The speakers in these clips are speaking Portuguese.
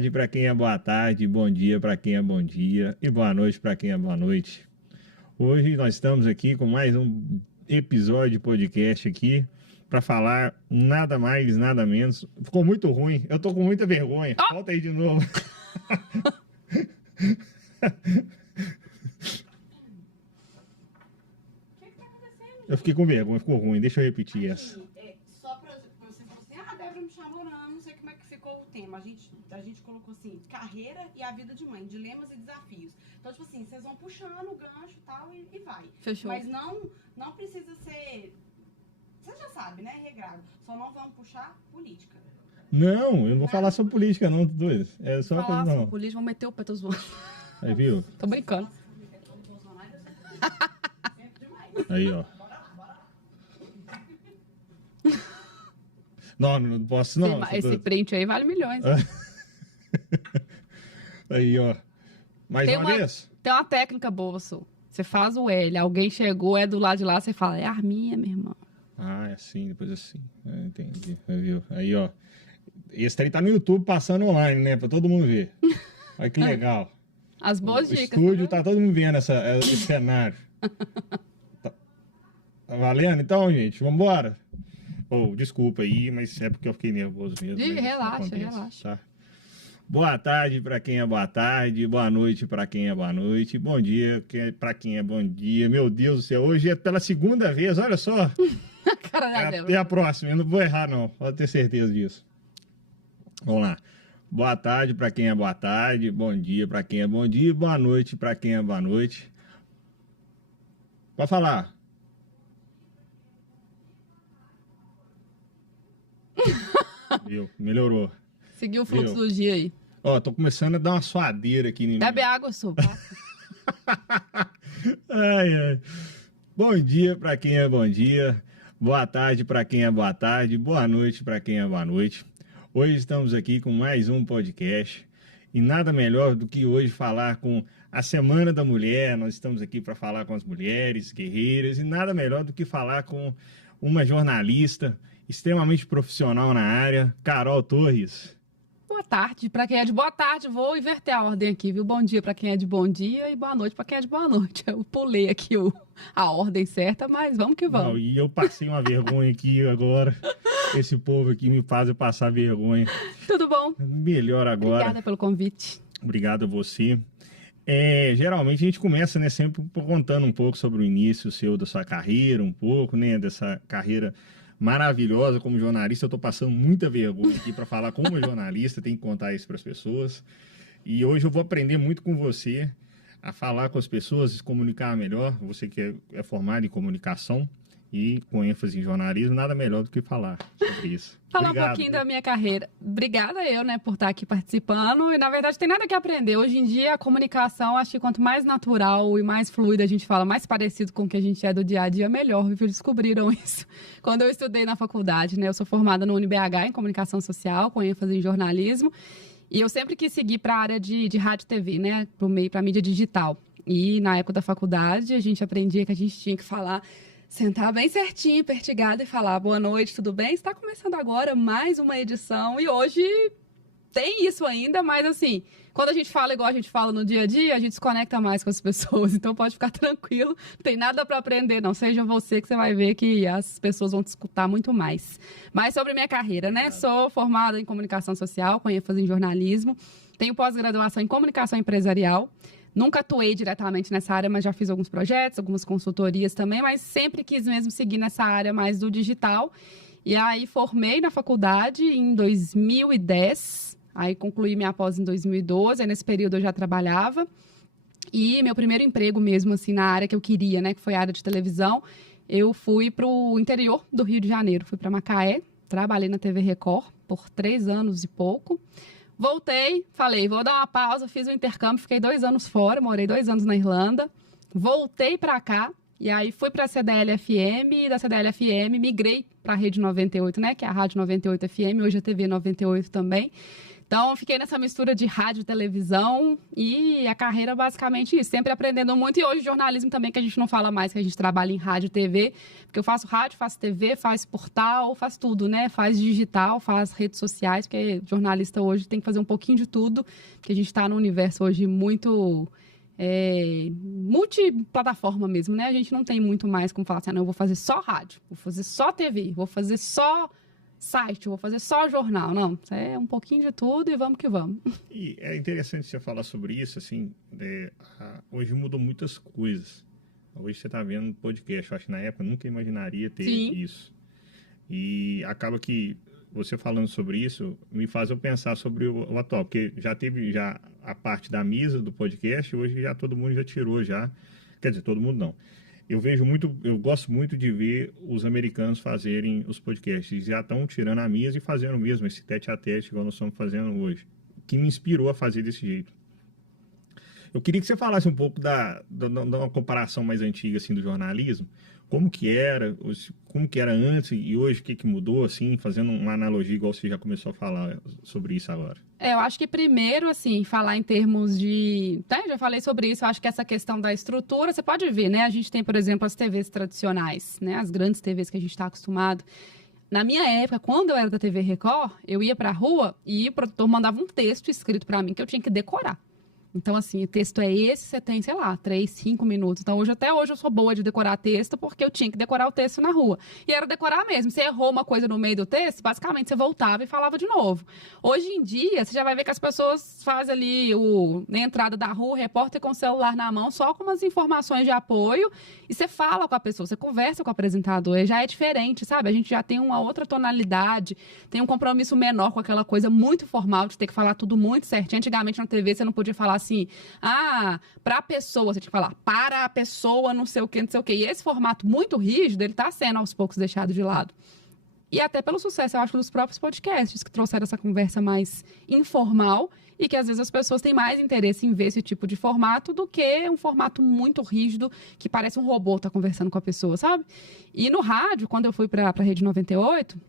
tarde para quem é boa tarde, bom dia para quem é bom dia e boa noite para quem é boa noite. Hoje nós estamos aqui com mais um episódio de podcast aqui para falar nada mais, nada menos. Ficou muito ruim, eu tô com muita vergonha. Volta aí de novo. Eu fiquei com vergonha, ficou ruim. Deixa eu repetir essa. Só pra você falar assim, a Débora me chamou, não sei como é que ficou o tema. A gente colocou assim, carreira e a vida de mãe, dilemas e desafios. Então, tipo assim, vocês vão puxando o gancho e tal e vai. Fechou. Mas não precisa ser... Você já sabe, né? Regrado. Só não vamos puxar política. Não, eu não vou falar sobre política, não, dois. É só uma Falar coisa, sobre não. política, vão meter o pé dos outros. Aí, viu? Tô brincando. Aí, ó. Não posso, não. Esse print aí vale milhões. Aí, ó. Mais Tem uma vez? Tem uma técnica boa, Su. Você faz o L, alguém chegou, é do lado de lá, você fala, é Arminha, minha irmã. Ah, é assim, depois assim. Entendi. Viu? Aí, ó. Esse trem tá no YouTube passando online, né? Pra todo mundo ver. Olha que legal. As boas O dicas. estúdio tá todo mundo vendo esse cenário. Tá valendo então, gente? Vambora? Desculpa aí, mas é porque eu fiquei nervoso mesmo. Relaxa. Tá? Boa tarde para quem é boa tarde, boa noite para quem é boa noite, bom dia para quem é bom dia. Meu Deus do céu, hoje é pela segunda vez, olha só. Até a próxima, eu não vou errar não, pode ter certeza disso. Vamos lá. Boa tarde para quem é boa tarde, bom dia para quem é bom dia, boa noite para quem é boa noite. Pode falar. Viu? Melhorou. Seguiu o fluxo do dia aí. Ó, tô começando a dar uma suadeira aqui em mim. Bebe água, Su. Ai. Bom dia pra quem é bom dia. Boa tarde pra quem é boa tarde. Boa noite pra quem é boa noite. Hoje estamos aqui com mais um podcast. E nada melhor do que hoje falar com a Semana da Mulher. Nós estamos aqui para falar com as mulheres guerreiras. E nada melhor do que falar com uma jornalista extremamente profissional na área, Carol Torres. Boa tarde para quem é de boa tarde. Vou inverter a ordem aqui, viu? Bom dia para quem é de bom dia e boa noite para quem é de boa noite. Eu pulei aqui a ordem certa, mas vamos que vamos. Não, e eu passei uma vergonha aqui agora. Esse povo aqui me faz eu passar vergonha. Tudo bom? Melhor agora. Obrigada pelo convite. Obrigado a você. Geralmente a gente começa, né, sempre contando um pouco sobre o início seu da sua carreira, um pouco, né, dessa carreira maravilhosa como jornalista. Eu tô passando muita vergonha aqui para falar como jornalista, tem que contar isso para as pessoas. E hoje eu vou aprender muito com você a falar com as pessoas, se comunicar melhor. Você que é formado em comunicação e com ênfase em jornalismo, nada melhor do que falar sobre isso. Falar Obrigado, um pouquinho da minha carreira. Obrigada eu, né, por estar aqui participando. E, na verdade, tem nada que aprender. Hoje em dia, a comunicação, acho que quanto mais natural e mais fluida a gente fala, mais parecido com o que a gente é do dia a dia, melhor. Viu? Descobriram isso quando eu estudei na faculdade, né? Eu sou formada no UniBH em comunicação social, com ênfase em jornalismo. E eu sempre quis seguir para a área de rádio e TV, né? Para mídia digital. E, na época da faculdade, a gente aprendia que a gente tinha que falar... Sentar bem certinho, pertigado e falar boa noite, tudo bem? Está começando agora mais uma edição e hoje tem isso ainda, mas assim, quando a gente fala igual a gente fala no dia a dia, a gente se conecta mais com as pessoas, então pode ficar tranquilo, não tem nada para aprender não, seja você que você vai ver que as pessoas vão te escutar muito mais. Mas sobre minha carreira, né? Sou formada em comunicação social, com ênfase em jornalismo, tenho pós-graduação em comunicação empresarial. Nunca atuei diretamente nessa área, mas já fiz alguns projetos, algumas consultorias também, mas sempre quis mesmo seguir nessa área mais do digital. E aí formei na faculdade em 2010, aí concluí minha pós em 2012, aí nesse período eu já trabalhava. E meu primeiro emprego mesmo, assim, na área que eu queria, né, que foi a área de televisão, eu fui para o interior do Rio de Janeiro, fui para Macaé, trabalhei na TV Record por 3 anos e pouco. Voltei, falei, vou dar uma pausa, fiz um intercâmbio, fiquei 2 anos fora, morei 2 anos na Irlanda, voltei para cá, e aí fui para a CDL-FM, e da CDL-FM migrei para a Rede 98, né, que é a Rádio 98 FM, hoje a TV 98 também. Então, eu fiquei nessa mistura de rádio e televisão e a carreira basicamente isso, sempre aprendendo muito. E hoje jornalismo também, que a gente não fala mais que a gente trabalha em rádio e TV, porque eu faço rádio, faço TV, faço portal, faço tudo, né? Faz digital, faz redes sociais, porque jornalista hoje tem que fazer um pouquinho de tudo, porque a gente está num universo hoje muito multiplataforma mesmo, né? A gente não tem muito mais como falar assim, não, eu vou fazer só rádio, vou fazer só TV, vou fazer só site, vou fazer só jornal. Não, isso é um pouquinho de tudo e vamos que vamos. E é interessante você falar sobre isso, assim, hoje mudou muitas coisas. Hoje você está vendo podcast, eu acho que na época eu nunca imaginaria ter isso. E acaba que você falando sobre isso me faz eu pensar sobre o atual, porque já teve a parte da mesa do podcast, hoje já todo mundo já tirou já, quer dizer, todo mundo não. Eu gosto muito de ver os americanos fazerem os podcasts, eles já estão tirando a mesa e fazendo mesmo esse tete-a-tete igual nós estamos fazendo hoje, que me inspirou a fazer desse jeito. Eu queria que você falasse um pouco da uma comparação mais antiga assim do jornalismo, como que era antes e hoje, o que mudou, assim, fazendo uma analogia igual você já começou a falar sobre isso agora. Eu acho que primeiro, assim, falar em termos de... já falei sobre isso, eu acho que essa questão da estrutura, você pode ver, né? A gente tem, por exemplo, as TVs tradicionais, né? As grandes TVs que a gente está acostumado. Na minha época, quando eu era da TV Record, eu ia para a rua e o produtor mandava um texto escrito para mim que eu tinha que decorar. Então, assim, o texto é esse, você tem, sei lá, 3, 5 minutos. Então, até hoje eu sou boa de decorar texto, porque eu tinha que decorar o texto na rua. E era decorar mesmo. Você errou uma coisa no meio do texto, basicamente você voltava e falava de novo. Hoje em dia, você já vai ver que as pessoas fazem ali na entrada da rua, o repórter com o celular na mão, só com umas informações de apoio, e você fala com a pessoa, você conversa com o apresentador, e já é diferente, sabe? A gente já tem uma outra tonalidade, tem um compromisso menor com aquela coisa muito formal, de ter que falar tudo muito certinho. Antigamente na TV você não podia falar assim, para a pessoa, você tinha que falar, para a pessoa, não sei o quê, não sei o quê. E esse formato muito rígido, ele está sendo aos poucos deixado de lado. E até pelo sucesso, eu acho, dos próprios podcasts, que trouxeram essa conversa mais informal e que às vezes as pessoas têm mais interesse em ver esse tipo de formato do que um formato muito rígido, que parece um robô tá conversando com a pessoa, sabe? E no rádio, quando eu fui para a Rede 98,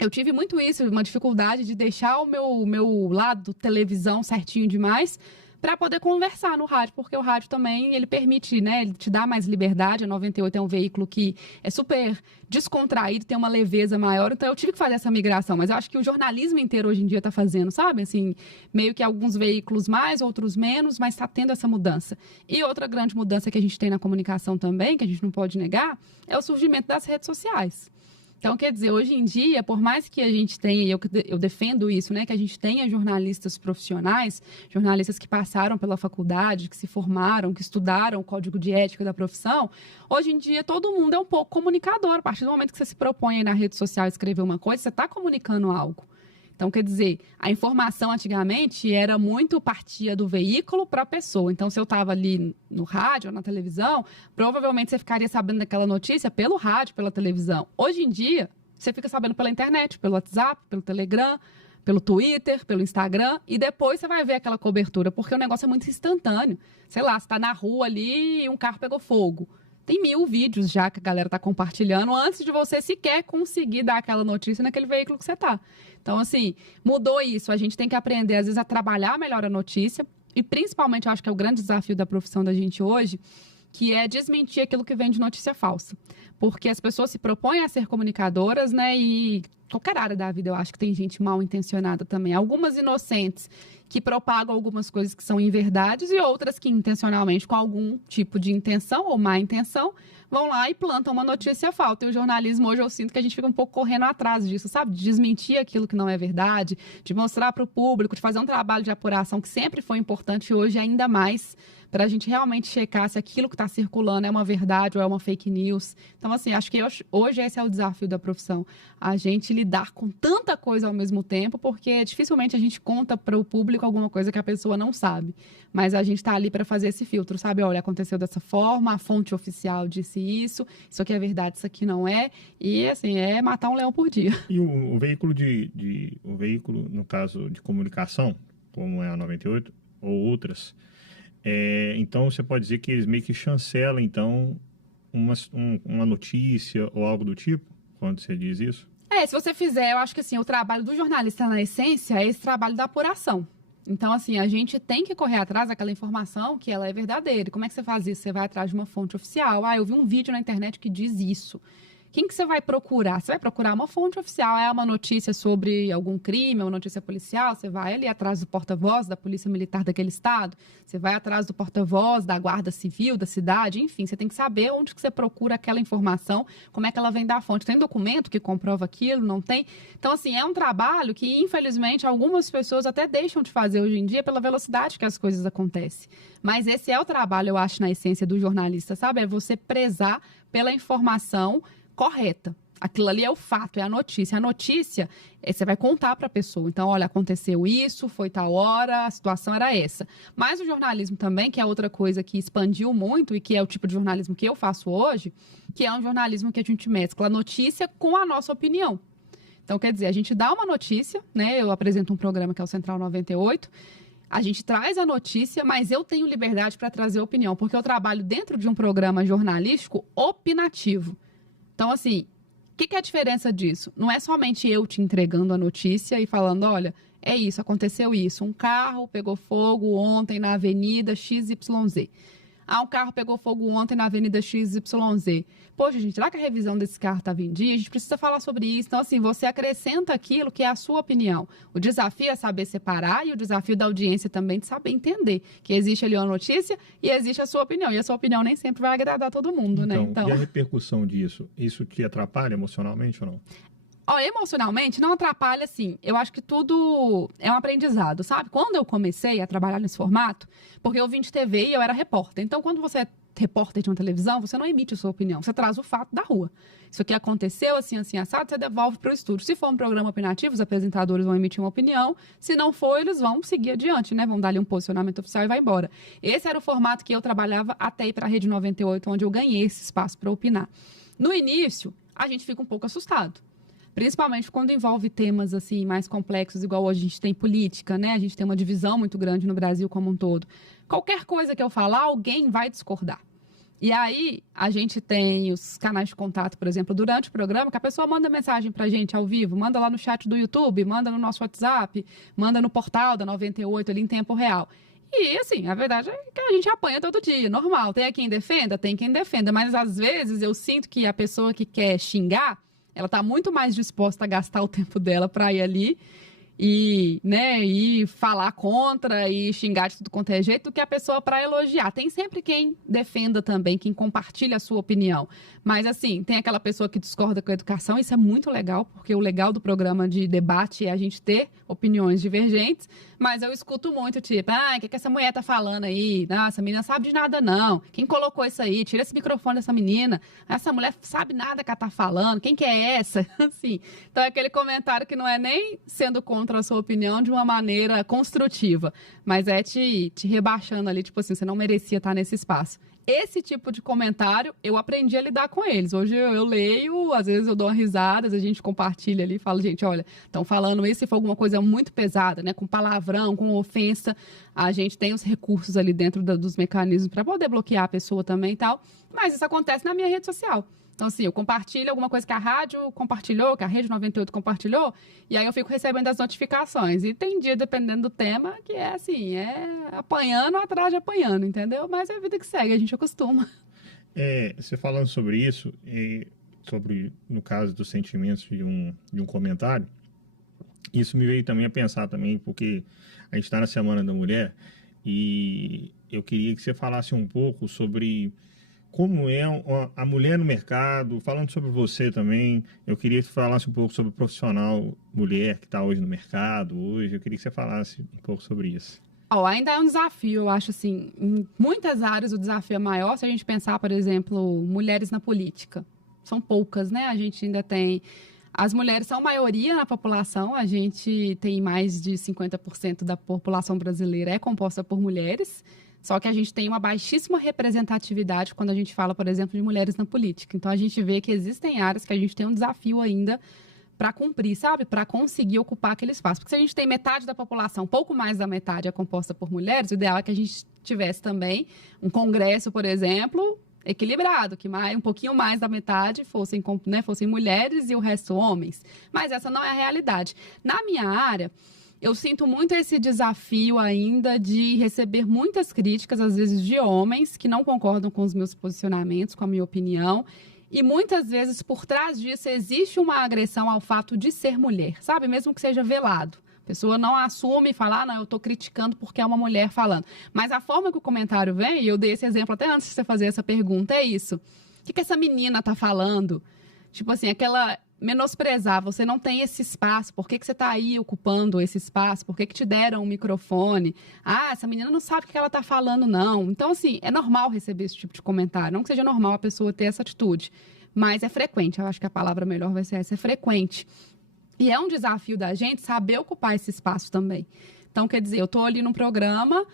eu tive muito isso, uma dificuldade de deixar o meu lado televisão certinho demais, para poder conversar no rádio, porque o rádio também, ele permite, né, ele te dá mais liberdade. A 98 é um veículo que é super descontraído, tem uma leveza maior, então eu tive que fazer essa migração, mas eu acho que o jornalismo inteiro hoje em dia está fazendo, sabe, assim, meio que alguns veículos mais, outros menos, mas está tendo essa mudança. E outra grande mudança que a gente tem na comunicação também, que a gente não pode negar, é o surgimento das redes sociais. Então, quer dizer, hoje em dia, por mais que a gente tenha, eu defendo isso, né, que a gente tenha jornalistas profissionais, jornalistas que passaram pela faculdade, que se formaram, que estudaram o código de ética da profissão, hoje em dia todo mundo é um pouco comunicador. A partir do momento que você se propõe aí na rede social escrever uma coisa, você está comunicando algo. Então, quer dizer, a informação antigamente era muito partia do veículo para a pessoa. Então, se eu estava ali no rádio ou na televisão, provavelmente você ficaria sabendo daquela notícia pelo rádio, pela televisão. Hoje em dia, você fica sabendo pela internet, pelo WhatsApp, pelo Telegram, pelo Twitter, pelo Instagram, e depois você vai ver aquela cobertura, porque o negócio é muito instantâneo. Sei lá, você está na rua ali e um carro pegou fogo. Tem 1000 vídeos já que a galera está compartilhando antes de você sequer conseguir dar aquela notícia naquele veículo que você está. Então, assim, mudou isso. A gente tem que aprender, às vezes, a trabalhar melhor a notícia. E, principalmente, eu acho que é o grande desafio da profissão da gente hoje, que é desmentir aquilo que vem de notícia falsa. Porque as pessoas se propõem a ser comunicadoras, né? E qualquer área da vida eu acho que tem gente mal intencionada também. Algumas inocentes que propagam algumas coisas que são inverdades e outras que intencionalmente, com algum tipo de intenção ou má intenção, vão lá e plantam uma notícia falsa. E o jornalismo hoje eu sinto que a gente fica um pouco correndo atrás disso, sabe? De desmentir aquilo que não é verdade, de mostrar para o público, de fazer um trabalho de apuração que sempre foi importante e hoje ainda mais, para a gente realmente checar se aquilo que está circulando é uma verdade ou é uma fake news. Então, assim, acho que hoje esse é o desafio da profissão. A gente lidar com tanta coisa ao mesmo tempo, porque dificilmente a gente conta para o público alguma coisa que a pessoa não sabe. Mas a gente está ali para fazer esse filtro, sabe? Olha, aconteceu dessa forma, a fonte oficial disse isso aqui é verdade, isso aqui não é. E, assim, é matar um leão por dia. E o veículo o veículo, no caso de comunicação, como é a 98, ou outras... então, você pode dizer que eles meio que chancelam, então, uma notícia ou algo do tipo, quando você diz isso? Se você fizer, eu acho que assim, o trabalho do jornalista, na essência, é esse trabalho da apuração. Então, assim, a gente tem que correr atrás daquela informação que ela é verdadeira. E como é que você faz isso? Você vai atrás de uma fonte oficial. Eu vi um vídeo na internet que diz isso. Quem que você vai procurar? Você vai procurar uma fonte oficial. É uma notícia sobre algum crime, uma notícia policial. Você vai ali atrás do porta-voz da Polícia Militar daquele estado. Você vai atrás do porta-voz da Guarda Civil da cidade. Enfim, você tem que saber onde que você procura aquela informação, como é que ela vem da fonte. Tem documento que comprova aquilo? Não tem? Então, assim, é um trabalho que, infelizmente, algumas pessoas até deixam de fazer hoje em dia pela velocidade que as coisas acontecem. Mas esse é o trabalho, eu acho, na essência do jornalista, sabe? É você prezar pela informação correta. Aquilo ali é o fato, é a notícia. A notícia, você vai contar para a pessoa. Então, olha, aconteceu isso, foi tal hora, a situação era essa. Mas o jornalismo também, que é outra coisa que expandiu muito e que é o tipo de jornalismo que eu faço hoje, que é um jornalismo que a gente mescla a notícia com a nossa opinião. Então, quer dizer, a gente dá uma notícia, né? Eu apresento um programa que é o Central 98, a gente traz a notícia, mas eu tenho liberdade para trazer a opinião, porque eu trabalho dentro de um programa jornalístico opinativo. Então, assim, o que é a diferença disso? Não é somente eu te entregando a notícia e falando, olha, é isso, aconteceu isso. Um carro pegou fogo ontem na Avenida XYZ. Um carro pegou fogo ontem na Avenida XYZ. Poxa, gente, será que a revisão desse carro estava em dia? A gente precisa falar sobre isso. Então, assim, você acrescenta aquilo que é a sua opinião. O desafio é saber separar e o desafio da audiência também de saber entender que existe ali uma notícia e existe a sua opinião. E a sua opinião nem sempre vai agradar todo mundo, né? Então, e a repercussão disso? Isso te atrapalha emocionalmente ou não? Emocionalmente, não atrapalha, assim. Eu acho que tudo é um aprendizado, sabe? Quando eu comecei a trabalhar nesse formato, porque eu vim de TV e eu era repórter. Então, quando você é repórter de uma televisão, você não emite a sua opinião, você traz o fato da rua. Isso aqui aconteceu, assim, assim, assado, você devolve para o estúdio. Se for um programa opinativo, os apresentadores vão emitir uma opinião. Se não for, eles vão seguir adiante, né? Vão dar ali um posicionamento oficial e vai embora. Esse era o formato que eu trabalhava até ir para a Rede 98, onde eu ganhei esse espaço para opinar. No início, a gente fica um pouco assustado. Principalmente quando envolve temas assim mais complexos, igual hoje a gente tem política, né? A gente tem uma divisão muito grande no Brasil como um todo. Qualquer coisa que eu falar, alguém vai discordar. E aí, a gente tem os canais de contato, por exemplo, durante o programa, que a pessoa manda mensagem pra gente ao vivo, manda lá no chat do YouTube, manda no nosso WhatsApp, manda no portal da 98 ali em tempo real. E, assim, a verdade é que a gente apanha todo dia, normal. Tem quem defenda? Tem quem defenda. Mas, às vezes, eu sinto que a pessoa que quer xingar, ela está muito mais disposta a gastar o tempo dela para ir ali e, né, e falar contra e xingar de tudo quanto é jeito do que a pessoa para elogiar. Tem sempre quem defenda também, quem compartilha a sua opinião. Mas, assim, tem aquela pessoa que discorda com a educação, isso é muito legal, porque o legal do programa de debate é a gente ter opiniões divergentes, mas eu escuto muito, tipo, o que essa mulher tá falando aí? Essa menina sabe de nada, não. Quem colocou isso aí? Tira esse microfone dessa menina. Essa mulher sabe nada que ela tá falando. Quem que é essa? Assim, então é aquele comentário que não é nem sendo contra a sua opinião de uma maneira construtiva, mas é te rebaixando ali, tipo assim, você não merecia estar nesse espaço. Esse tipo de comentário, eu aprendi a lidar com eles. Hoje eu leio, às vezes eu dou uma risada, a gente compartilha ali e fala, gente, olha, estão falando isso, se for alguma coisa muito pesada, né, com palavrão, com ofensa, a gente tem os recursos ali dentro dos mecanismos para poder bloquear a pessoa também e tal, mas isso acontece na minha rede social. Então, assim, eu compartilho alguma coisa que a rádio compartilhou, que a Rede 98 compartilhou, e aí eu fico recebendo as notificações. E tem dia, dependendo do tema, que é assim, é apanhando atrás de apanhando, entendeu? Mas é a vida que segue, a gente acostuma. Você falando sobre isso, sobre, no caso dos sentimentos de um comentário, isso me veio também a pensar também, porque a gente está na Semana da Mulher, e eu queria que você falasse um pouco sobre como é a mulher no mercado, falando sobre você também, eu queria que você falasse um pouco sobre o profissional mulher que está hoje no mercado, eu queria que você falasse um pouco sobre isso. Ainda é um desafio, eu acho assim, em muitas áreas o desafio é maior, se a gente pensar, por exemplo, mulheres na política. São poucas, né? A gente ainda tem... As mulheres são maioria na população, a gente tem mais de 50% da população brasileira é composta por mulheres, só que a gente tem uma baixíssima representatividade quando a gente fala, por exemplo, de mulheres na política. Então, a gente vê que existem áreas que a gente tem um desafio ainda para cumprir, sabe? Para conseguir ocupar aquele espaço. Porque se a gente tem metade da população, pouco mais da metade é composta por mulheres, o ideal é que a gente tivesse também um congresso, por exemplo, equilibrado, que um pouquinho mais da metade fossem mulheres e o resto homens. Mas essa não é a realidade. Na minha área, eu sinto muito esse desafio ainda de receber muitas críticas, às vezes de homens, que não concordam com os meus posicionamentos, com a minha opinião. E muitas vezes, por trás disso, existe uma agressão ao fato de ser mulher, sabe? Mesmo que seja velado. A pessoa não assume e fala, não, eu estou criticando porque é uma mulher falando. Mas a forma que o comentário vem, e eu dei esse exemplo até antes de você fazer essa pergunta, é isso. O que essa menina está falando? Tipo assim, aquela menosprezar, você não tem esse espaço, por que você está aí ocupando esse espaço? Por que te deram um microfone? Ah, essa menina não sabe o que ela está falando, não. Então, assim, é normal receber esse tipo de comentário. Não que seja normal a pessoa ter essa atitude, mas é frequente. Eu acho que a palavra melhor vai ser essa, é frequente. E é um desafio da gente saber ocupar esse espaço também. Então, quer dizer, eu estou ali num programa,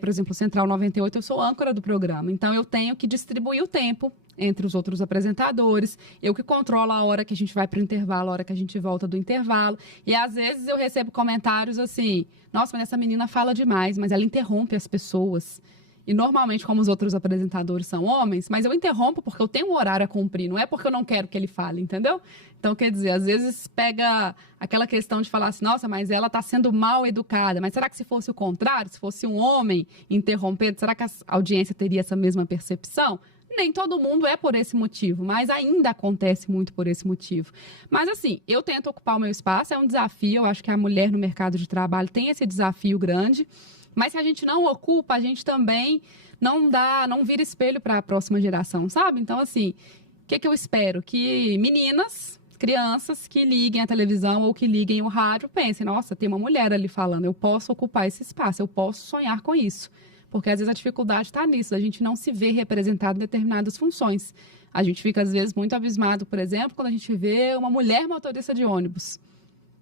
por exemplo, Central 98, eu sou âncora do programa. Então, eu tenho que distribuir o tempo entre os outros apresentadores. Eu que controlo a hora que a gente vai para o intervalo, a hora que a gente volta do intervalo. E, às vezes, eu recebo comentários assim, nossa, mas essa menina fala demais, mas ela interrompe as pessoas. E normalmente, como os outros apresentadores são homens, mas eu interrompo porque eu tenho um horário a cumprir, não é porque eu não quero que ele fale, entendeu? Então, quer dizer, às vezes pega aquela questão de falar assim, nossa, mas ela está sendo mal educada, mas será que se fosse o contrário, se fosse um homem interrompendo, será que a audiência teria essa mesma percepção? Nem todo mundo é por esse motivo, mas ainda acontece muito por esse motivo. Mas assim, eu tento ocupar o meu espaço, é um desafio, eu acho que a mulher no mercado de trabalho tem esse desafio grande. Mas se a gente não ocupa, a gente também não vira espelho para a próxima geração, sabe? Então, assim, o que eu espero? Que meninas, crianças que liguem a televisão ou que liguem o rádio pensem, nossa, tem uma mulher ali falando, eu posso ocupar esse espaço, eu posso sonhar com isso. Porque às vezes a dificuldade está nisso, a gente não se vê representado em determinadas funções. A gente fica, às vezes, muito abismado, por exemplo, quando a gente vê uma mulher motorista de ônibus.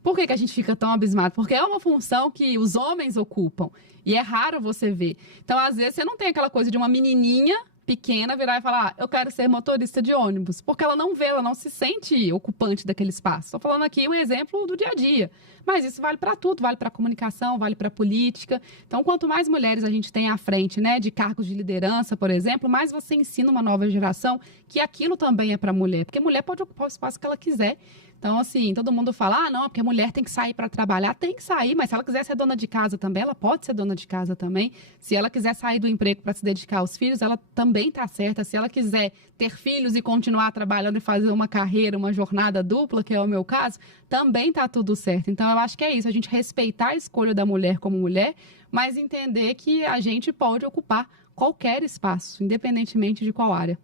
Por que a gente fica tão abismado? Porque é uma função que os homens ocupam. E é raro você ver. Então, às vezes, você não tem aquela coisa de uma menininha pequena virar e falar, eu quero ser motorista de ônibus. Porque ela não vê, ela não se sente ocupante daquele espaço. Estou falando aqui um exemplo do dia a dia. Mas isso vale para tudo, vale para a comunicação, vale para a política. Então, quanto mais mulheres a gente tem à frente, né, de cargos de liderança, por exemplo, mais você ensina uma nova geração que aquilo também é para a mulher. Porque a mulher pode ocupar o espaço que ela quiser. Então, assim, todo mundo fala, não, porque a mulher tem que sair para trabalhar. Tem que sair, mas se ela quiser ser dona de casa também, ela pode ser dona de casa também. Se ela quiser sair do emprego para se dedicar aos filhos, ela também está certa. Se ela quiser ter filhos e continuar trabalhando e fazer uma carreira, uma jornada dupla, que é o meu caso, também está tudo certo. Então, eu acho que é isso, a gente respeitar a escolha da mulher como mulher, mas entender que a gente pode ocupar qualquer espaço, independentemente de qual área.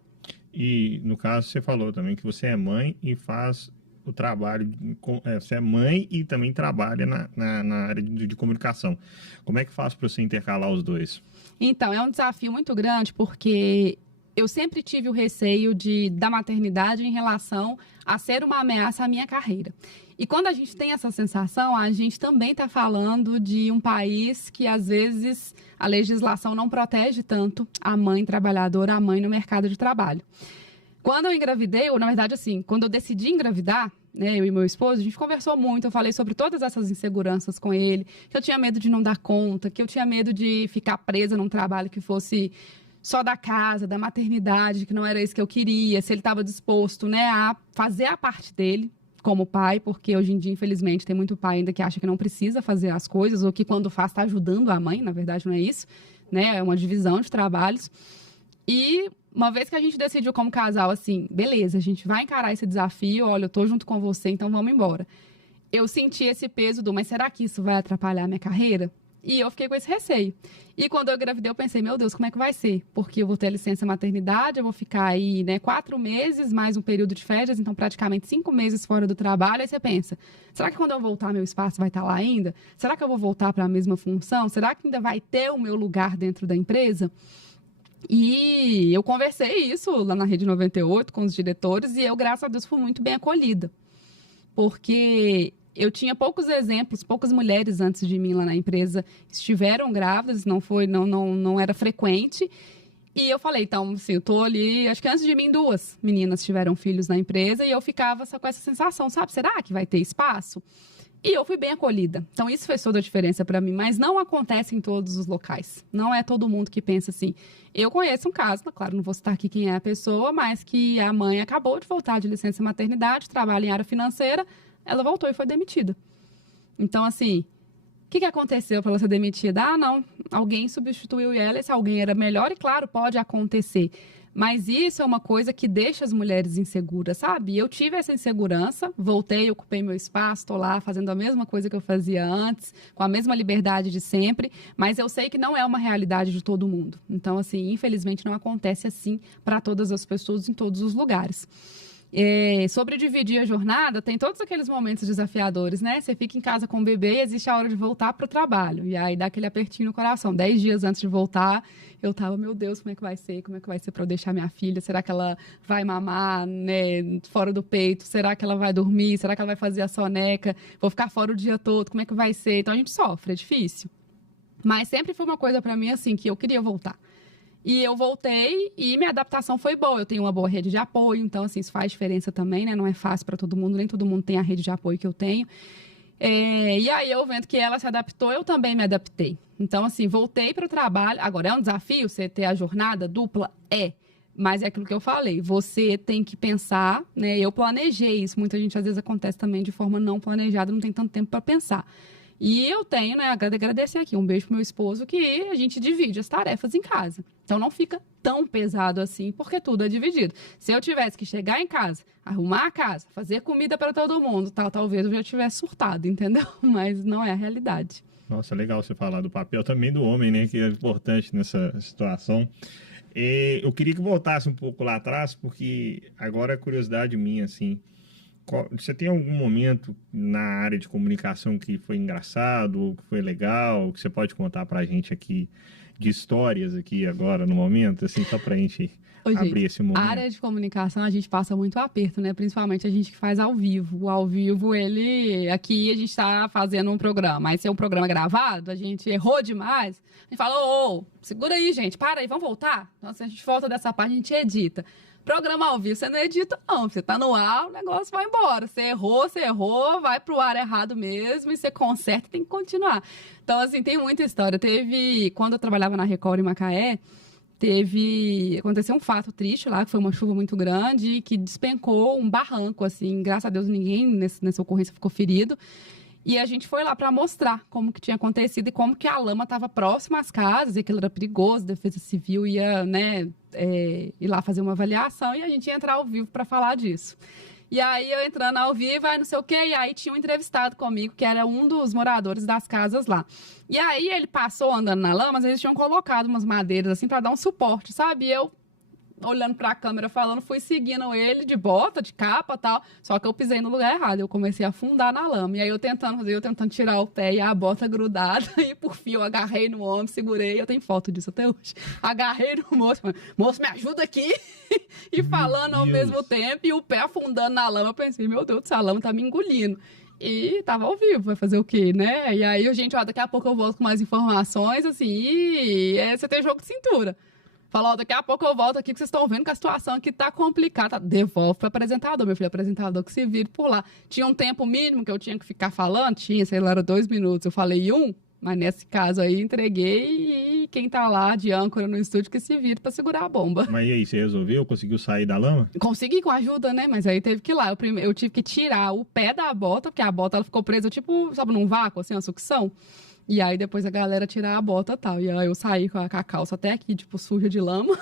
E, no caso, você falou também que você é mãe e faz o trabalho, você é mãe e também trabalha na área de comunicação. Como é que faz para você intercalar os dois? Então, é um desafio muito grande, porque eu sempre tive o receio da maternidade em relação a ser uma ameaça à minha carreira. E quando a gente tem essa sensação, a gente também está falando de um país que, às vezes, a legislação não protege tanto a mãe trabalhadora, a mãe no mercado de trabalho. Quando eu engravidei, ou na verdade, assim, quando eu decidi engravidar, né, eu e meu esposo, a gente conversou muito, eu falei sobre todas essas inseguranças com ele, que eu tinha medo de não dar conta, que eu tinha medo de ficar presa num trabalho que fosse só da casa, da maternidade, que não era isso que eu queria, se ele estava disposto, né, a fazer a parte dele como pai, porque hoje em dia, infelizmente, tem muito pai ainda que acha que não precisa fazer as coisas, ou que quando faz está ajudando a mãe, na verdade não é isso, né, é uma divisão de trabalhos. E uma vez que a gente decidiu como casal, assim, beleza, a gente vai encarar esse desafio, olha, eu tô junto com você, então vamos embora. Eu senti esse peso mas será que isso vai atrapalhar a minha carreira? E eu fiquei com esse receio. E quando eu engravidei, eu pensei, meu Deus, como é que vai ser? Porque eu vou ter licença maternidade, eu vou ficar aí, né, 4 meses, mais um período de férias, então praticamente 5 meses fora do trabalho. Aí você pensa, será que quando eu voltar, meu espaço vai estar lá ainda? Será que eu vou voltar para a mesma função? Será que ainda vai ter o meu lugar dentro da empresa? E eu conversei isso lá na Rede 98 com os diretores e eu, graças a Deus, fui muito bem acolhida. Porque eu tinha poucos exemplos, poucas mulheres antes de mim lá na empresa estiveram grávidas, não era frequente. E eu falei, então, assim, eu tô ali, acho que antes de mim 2 meninas tiveram filhos na empresa e eu ficava com essa sensação, sabe, será que vai ter espaço? E eu fui bem acolhida. Então, isso fez toda a diferença para mim. Mas não acontece em todos os locais. Não é todo mundo que pensa assim. Eu conheço um caso, claro, não vou citar aqui quem é a pessoa, mas que a mãe acabou de voltar de licença maternidade, trabalha em área financeira, ela voltou e foi demitida. Então, assim, o que aconteceu para ela ser demitida? Ah, não, alguém substituiu ela, esse alguém era melhor e, claro, pode acontecer. Mas isso é uma coisa que deixa as mulheres inseguras, sabe? Eu tive essa insegurança, voltei, ocupei meu espaço, estou lá fazendo a mesma coisa que eu fazia antes, com a mesma liberdade de sempre, mas eu sei que não é uma realidade de todo mundo. Então, assim, infelizmente não acontece assim para todas as pessoas em todos os lugares. Sobre dividir a jornada, tem todos aqueles momentos desafiadores, né? Você fica em casa com o bebê e existe a hora de voltar para o trabalho. E aí dá aquele apertinho no coração. 10 dias antes de voltar, eu tava, meu Deus, como é que vai ser? Como é que vai ser para eu deixar minha filha? Será que ela vai mamar, né, fora do peito? Será que ela vai dormir? Será que ela vai fazer a soneca? Vou ficar fora o dia todo? Como é que vai ser? Então a gente sofre, é difícil. Mas sempre foi uma coisa para mim assim, que eu queria voltar. E eu voltei e minha adaptação foi boa. Eu tenho uma boa rede de apoio, então, assim, isso faz diferença também, né? Não é fácil para todo mundo, nem todo mundo tem a rede de apoio que eu tenho. E aí, eu vendo que ela se adaptou, eu também me adaptei. Então, assim, voltei para o trabalho. Agora, é um desafio você ter a jornada dupla? É. Mas é aquilo que eu falei, você tem que pensar, né? Eu planejei isso. Muita gente, às vezes, acontece também de forma não planejada, não tem tanto tempo para pensar. E eu tenho, né, agradecer aqui, um beijo pro meu esposo, que a gente divide as tarefas em casa. Então, não fica tão pesado assim, porque tudo é dividido. Se eu tivesse que chegar em casa, arrumar a casa, fazer comida para todo mundo, talvez eu já tivesse surtado, entendeu? Mas não é a realidade. Nossa, legal você falar do papel também do homem, né, que é importante nessa situação. Eu queria que voltasse um pouco lá atrás, porque agora é curiosidade minha, assim. Você tem algum momento na área de comunicação que foi engraçado, ou que foi legal, que você pode contar pra gente aqui, de histórias aqui agora, no momento, assim, só pra gente abrir esse momento? A área de comunicação, a gente passa muito aperto, né? Principalmente a gente que faz ao vivo. O ao vivo, aqui a gente tá fazendo um programa. Aí se é um programa gravado, a gente errou demais, a gente fala, ô, segura aí, gente, para aí, vamos voltar? Então, se a gente volta dessa parte, a gente edita. Programa ao vivo, você não edita, não. Você tá no ar, o negócio vai embora. Você errou, vai pro ar errado mesmo e você conserta e tem que continuar. Então, assim, tem muita história. Quando eu trabalhava na Record em Macaé, aconteceu um fato triste lá, que foi uma chuva muito grande, que despencou um barranco, assim. Graças a Deus, ninguém nessa ocorrência ficou ferido. E a gente foi lá para mostrar como que tinha acontecido e como que a lama estava próxima às casas, e aquilo era perigoso, a Defesa Civil ia, né, ir lá fazer uma avaliação e a gente ia entrar ao vivo para falar disso. E aí eu entrando ao vivo, aí não sei o quê, e aí tinha um entrevistado comigo, que era um dos moradores das casas lá. E aí ele passou andando na lama, mas eles tinham colocado umas madeiras assim para dar um suporte, sabe? E eu, olhando para a câmera falando, fui seguindo ele de bota, de capa e tal, só que eu pisei no lugar errado, eu comecei a afundar na lama, e aí eu tentando tirar o pé e a bota grudada, e por fim eu agarrei no ombro, segurei, eu tenho foto disso até hoje, agarrei no moço, moço, me ajuda aqui, e falando ao mesmo tempo, e o pé afundando na lama, eu pensei, meu Deus do céu, a lama tá me engolindo. E tava ao vivo, vai fazer o quê, né? E aí, gente, ó, daqui a pouco eu volto com mais informações, assim, e você tem jogo de cintura. Falou, daqui a pouco eu volto aqui, que vocês estão vendo que a situação aqui tá complicada. Devolve para o apresentador, meu filho, apresentador que se vire por lá. Tinha um tempo mínimo que eu tinha que ficar falando? Tinha, sei lá, era 2 minutos. Eu falei 1, mas nesse caso aí entreguei e quem tá lá de âncora no estúdio que se vire para segurar a bomba. Mas e aí, você resolveu? Conseguiu sair da lama? Consegui com ajuda, né? Mas aí teve que ir lá. Eu tive que tirar o pé da bota, porque a bota ela ficou presa, tipo, sabe, num vácuo, assim, uma sucção. E aí depois a galera tirar a bota e tal. E aí eu saí com a calça até aqui, tipo, suja de lama.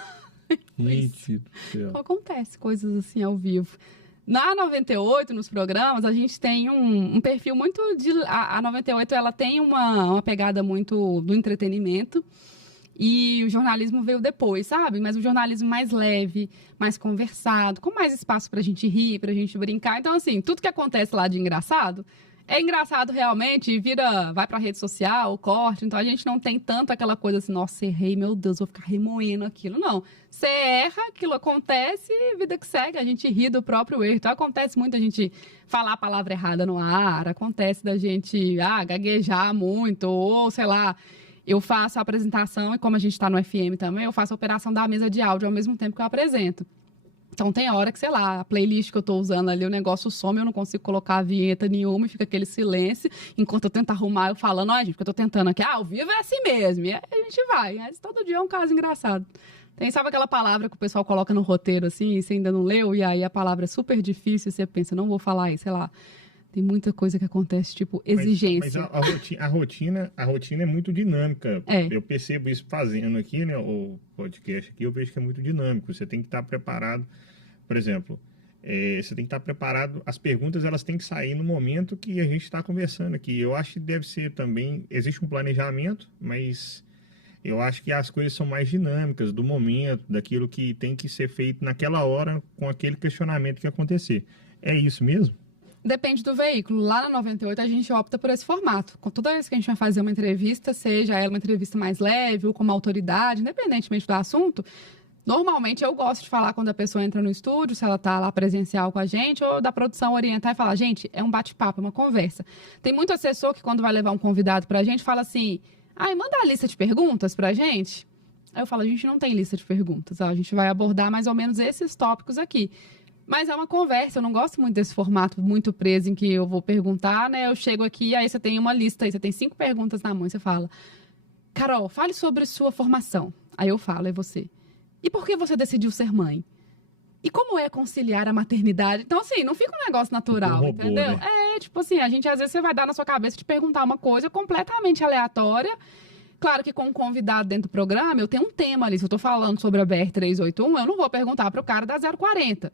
Gente do céu. Então, acontece coisas assim ao vivo. Na 98, nos programas, a gente tem um perfil muito... A 98, ela tem uma pegada muito do entretenimento. E o jornalismo veio depois, sabe? Mas um jornalismo mais leve, mais conversado, com mais espaço pra gente rir, pra gente brincar. Então, assim, tudo que acontece lá de engraçado... É engraçado realmente, vai pra rede social, corte, então a gente não tem tanto aquela coisa assim, nossa, errei, meu Deus, vou ficar remoendo aquilo. Não, você erra, aquilo acontece e vida que segue, a gente ri do próprio erro. Então acontece muito a gente falar a palavra errada no ar, acontece da gente gaguejar muito, ou sei lá, eu faço a apresentação e como a gente tá no FM também, eu faço a operação da mesa de áudio ao mesmo tempo que eu apresento. Então tem hora que, sei lá, a playlist que eu tô usando ali, o negócio some, eu não consigo colocar a vinheta nenhuma, e fica aquele silêncio, enquanto eu tento arrumar, eu falando, ó, gente, porque eu tô tentando aqui, ao vivo é assim mesmo, e aí a gente vai, mas todo dia é um caso engraçado. Tem, sabe aquela palavra que o pessoal coloca no roteiro, assim, e você ainda não leu, e aí a palavra é super difícil, e você pensa, não vou falar aí, sei lá. Tem muita coisa que acontece, tipo, exigência. Mas a rotina é muito dinâmica. É. Eu percebo isso fazendo aqui, né? O podcast aqui, eu vejo que é muito dinâmico. Você tem que estar preparado. Por exemplo, você tem que estar preparado. As perguntas, elas têm que sair no momento que a gente está conversando aqui. Eu acho que deve ser também... Existe um planejamento, mas eu acho que as coisas são mais dinâmicas do momento, daquilo que tem que ser feito naquela hora com aquele questionamento que acontecer. É isso mesmo? Depende do veículo. Lá na 98 a gente opta por esse formato. Com toda vez que a gente vai fazer uma entrevista, seja ela uma entrevista mais leve ou com uma autoridade, independentemente do assunto, normalmente eu gosto de falar quando a pessoa entra no estúdio, se ela está lá presencial com a gente, ou da produção orientar e falar, gente, é um bate-papo, é uma conversa. Tem muito assessor que quando vai levar um convidado pra gente, fala assim, manda a lista de perguntas pra gente. Aí eu falo, a gente não tem lista de perguntas, a gente vai abordar mais ou menos esses tópicos aqui. Mas é uma conversa, eu não gosto muito desse formato muito preso em que eu vou perguntar, né? Eu chego aqui, aí você tem uma lista, aí você tem 5 perguntas na mão e você fala, Carol, fale sobre sua formação. Aí eu falo, é você. E por que você decidiu ser mãe? E como é conciliar a maternidade? Então, assim, não fica um negócio natural, robô, entendeu? né? Tipo assim, às vezes você vai dar na sua cabeça te perguntar uma coisa completamente aleatória. Claro que com um convidado dentro do programa, eu tenho um tema ali. Se eu tô falando sobre a BR-381, eu não vou perguntar pro cara da 040.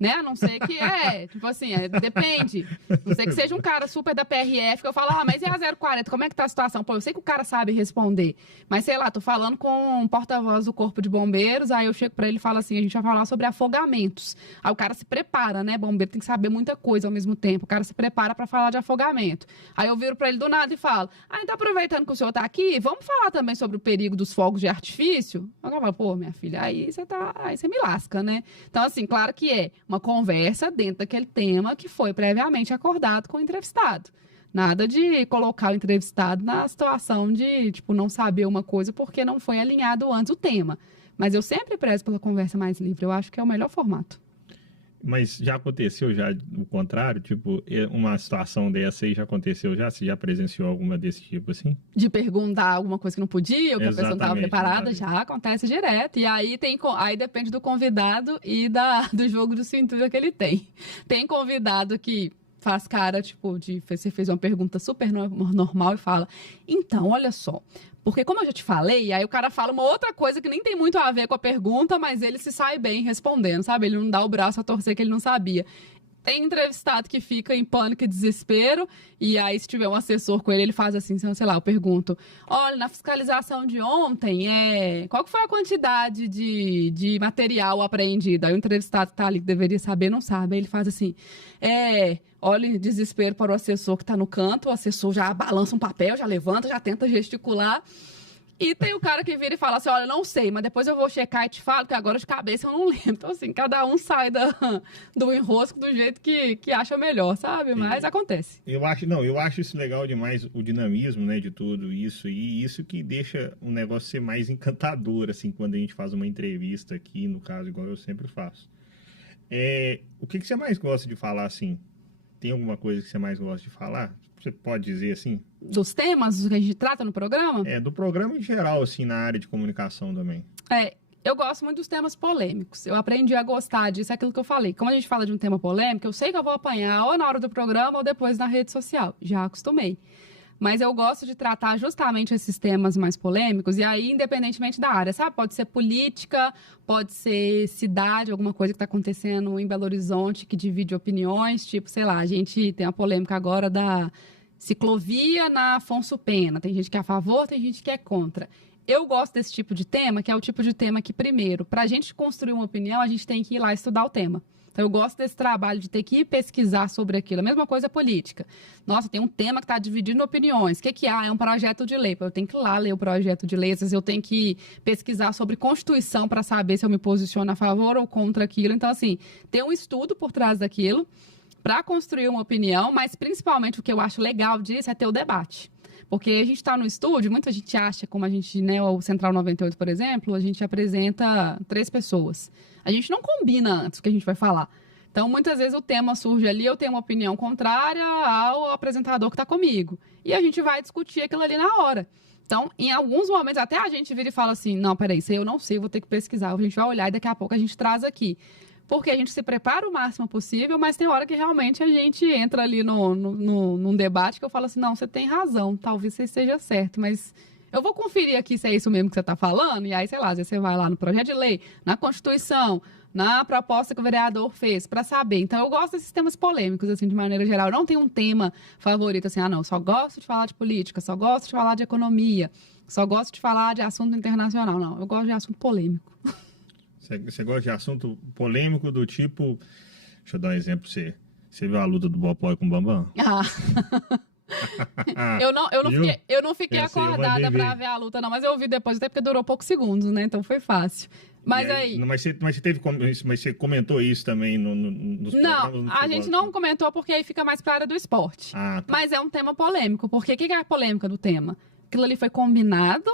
Né? A não ser que tipo assim, depende. Não sei que seja um cara super da PRF, que eu falo, mas e a 040, como é que tá a situação? Pô, eu sei que o cara sabe responder, mas sei lá, tô falando com um porta-voz do Corpo de Bombeiros, aí eu chego pra ele e falo assim, a gente vai falar sobre afogamentos. Aí o cara se prepara, né? Bombeiro tem que saber muita coisa ao mesmo tempo, o cara se prepara pra falar de afogamento. Aí eu viro pra ele do nada e falo, então aproveitando que o senhor tá aqui, vamos falar também sobre o perigo dos fogos de artifício? Eu falo, pô, minha filha, aí você me lasca, né? Então, assim, claro que é uma conversa dentro daquele tema que foi previamente acordado com o entrevistado. Nada de colocar o entrevistado na situação de, tipo, não saber uma coisa porque não foi alinhado antes o tema. Mas eu sempre prezo pela conversa mais livre. Eu acho que é o melhor formato. Mas já aconteceu já o contrário? Tipo, uma situação dessa aí já aconteceu já? Você já presenciou alguma desse tipo assim? De perguntar alguma coisa que não podia, ou que a pessoa não estava preparada, exatamente. já acontece direto. E aí aí depende do convidado e do jogo de cintura que ele tem. Tem convidado que faz cara, tipo, você fez uma pergunta super normal e fala, então, olha só, porque como eu já te falei, aí o cara fala uma outra coisa que nem tem muito a ver com a pergunta, mas ele se sai bem respondendo, sabe? Ele não dá o braço a torcer que ele não sabia. Tem entrevistado que fica em pânico e desespero, e aí se tiver um assessor com ele, ele faz assim, sei lá, eu pergunto, olha, na fiscalização de ontem, qual que foi a quantidade de material apreendido? Aí o entrevistado que tá ali, que deveria saber, não sabe. Aí ele faz assim, olha, desespero para o assessor que tá no canto, o assessor já balança um papel, já levanta, já tenta gesticular. E tem o cara que vira e fala assim, olha, não sei, mas depois eu vou checar e te falo, que agora de cabeça eu não lembro. Então, assim, cada um sai do enrosco do jeito que acha melhor, sabe? Mas acontece. Eu acho isso legal demais, o dinamismo, né, de tudo isso. E isso que deixa o negócio ser mais encantador, assim, quando a gente faz uma entrevista aqui, no caso, igual eu sempre faço. O que você mais gosta de falar, assim? Tem alguma coisa que você mais gosta de falar? Você pode dizer assim? Dos temas que a gente trata no programa? Do programa em geral, assim, na área de comunicação também. Eu gosto muito dos temas polêmicos. Eu aprendi a gostar disso, é aquilo que eu falei. Como a gente fala de um tema polêmico, eu sei que eu vou apanhar ou na hora do programa ou depois na rede social. Já acostumei. Mas eu gosto de tratar justamente esses temas mais polêmicos, e aí, independentemente da área, sabe? Pode ser política, pode ser cidade, alguma coisa que está acontecendo em Belo Horizonte que divide opiniões, tipo, sei lá, a gente tem a polêmica agora da ciclovia na Afonso Pena. Tem gente que é a favor, tem gente que é contra. Eu gosto desse tipo de tema, que é o tipo de tema que, primeiro, para a gente construir uma opinião, a gente tem que ir lá estudar o tema. Então, eu gosto desse trabalho de ter que ir pesquisar sobre aquilo. A mesma coisa política. Nossa, tem um tema que está dividindo opiniões. O que é? É um projeto de lei. Eu tenho que ir lá ler o projeto de lei. Às vezes eu tenho que pesquisar sobre Constituição para saber se eu me posiciono a favor ou contra aquilo. Então, assim, tem um estudo por trás daquilo para construir uma opinião, mas principalmente o que eu acho legal disso é ter o debate. Porque a gente está no estúdio, muita gente acha, como a gente, né, o Central 98, por exemplo, a gente apresenta 3 pessoas. A gente não combina antes o que a gente vai falar. Então, muitas vezes o tema surge ali, eu tenho uma opinião contrária ao apresentador que está comigo. E a gente vai discutir aquilo ali na hora. Então, em alguns momentos, até a gente vira e fala assim, não, peraí, isso aí eu não sei, vou ter que pesquisar. A gente vai olhar e daqui a pouco a gente traz aqui. Porque a gente se prepara o máximo possível, mas tem hora que realmente a gente entra ali num debate que eu falo assim, não, você tem razão, talvez você esteja certo, mas eu vou conferir aqui se é isso mesmo que você está falando, e aí, sei lá, às vezes você vai lá no projeto de lei, na Constituição, na proposta que o vereador fez, para saber. Então, eu gosto desses temas polêmicos, assim, de maneira geral. Eu não tenho um tema favorito, assim, não, só gosto de falar de política, só gosto de falar de economia, só gosto de falar de assunto internacional. Não, eu gosto de assunto polêmico. Você gosta de assunto polêmico do tipo... Deixa eu dar um exemplo pra você. Você viu a luta do Bopói com o Bambam? Eu não fiquei acordada para ver a luta, não. Mas eu vi depois, até porque durou poucos segundos, né? Então foi fácil. Mas Mas você comentou isso também nos Não, a gente não comentou porque aí fica mais para a área do esporte. Tá. Mas é um tema polêmico. Porque o que é a polêmica do tema? Aquilo ali foi combinado,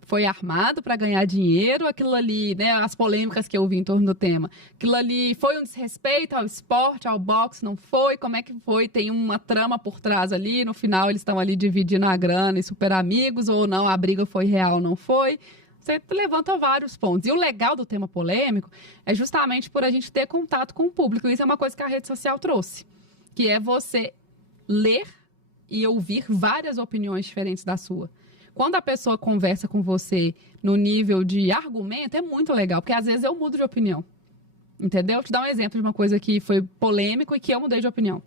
foi armado para ganhar dinheiro, aquilo ali, né, as polêmicas que eu vi em torno do tema. Aquilo ali foi um desrespeito ao esporte, ao boxe, não foi? Como é que foi? Tem uma trama por trás ali, no final eles estão ali dividindo a grana e super amigos, ou não, a briga foi real, não foi? Você levanta vários pontos. E o legal do tema polêmico é justamente por a gente ter contato com o público. Isso é uma coisa que a rede social trouxe, que é você ler e ouvir várias opiniões diferentes da sua. Quando a pessoa conversa com você no nível de argumento, é muito legal, porque às vezes eu mudo de opinião. Entendeu? Vou te dar um exemplo de uma coisa que foi polêmico e que eu mudei de opinião.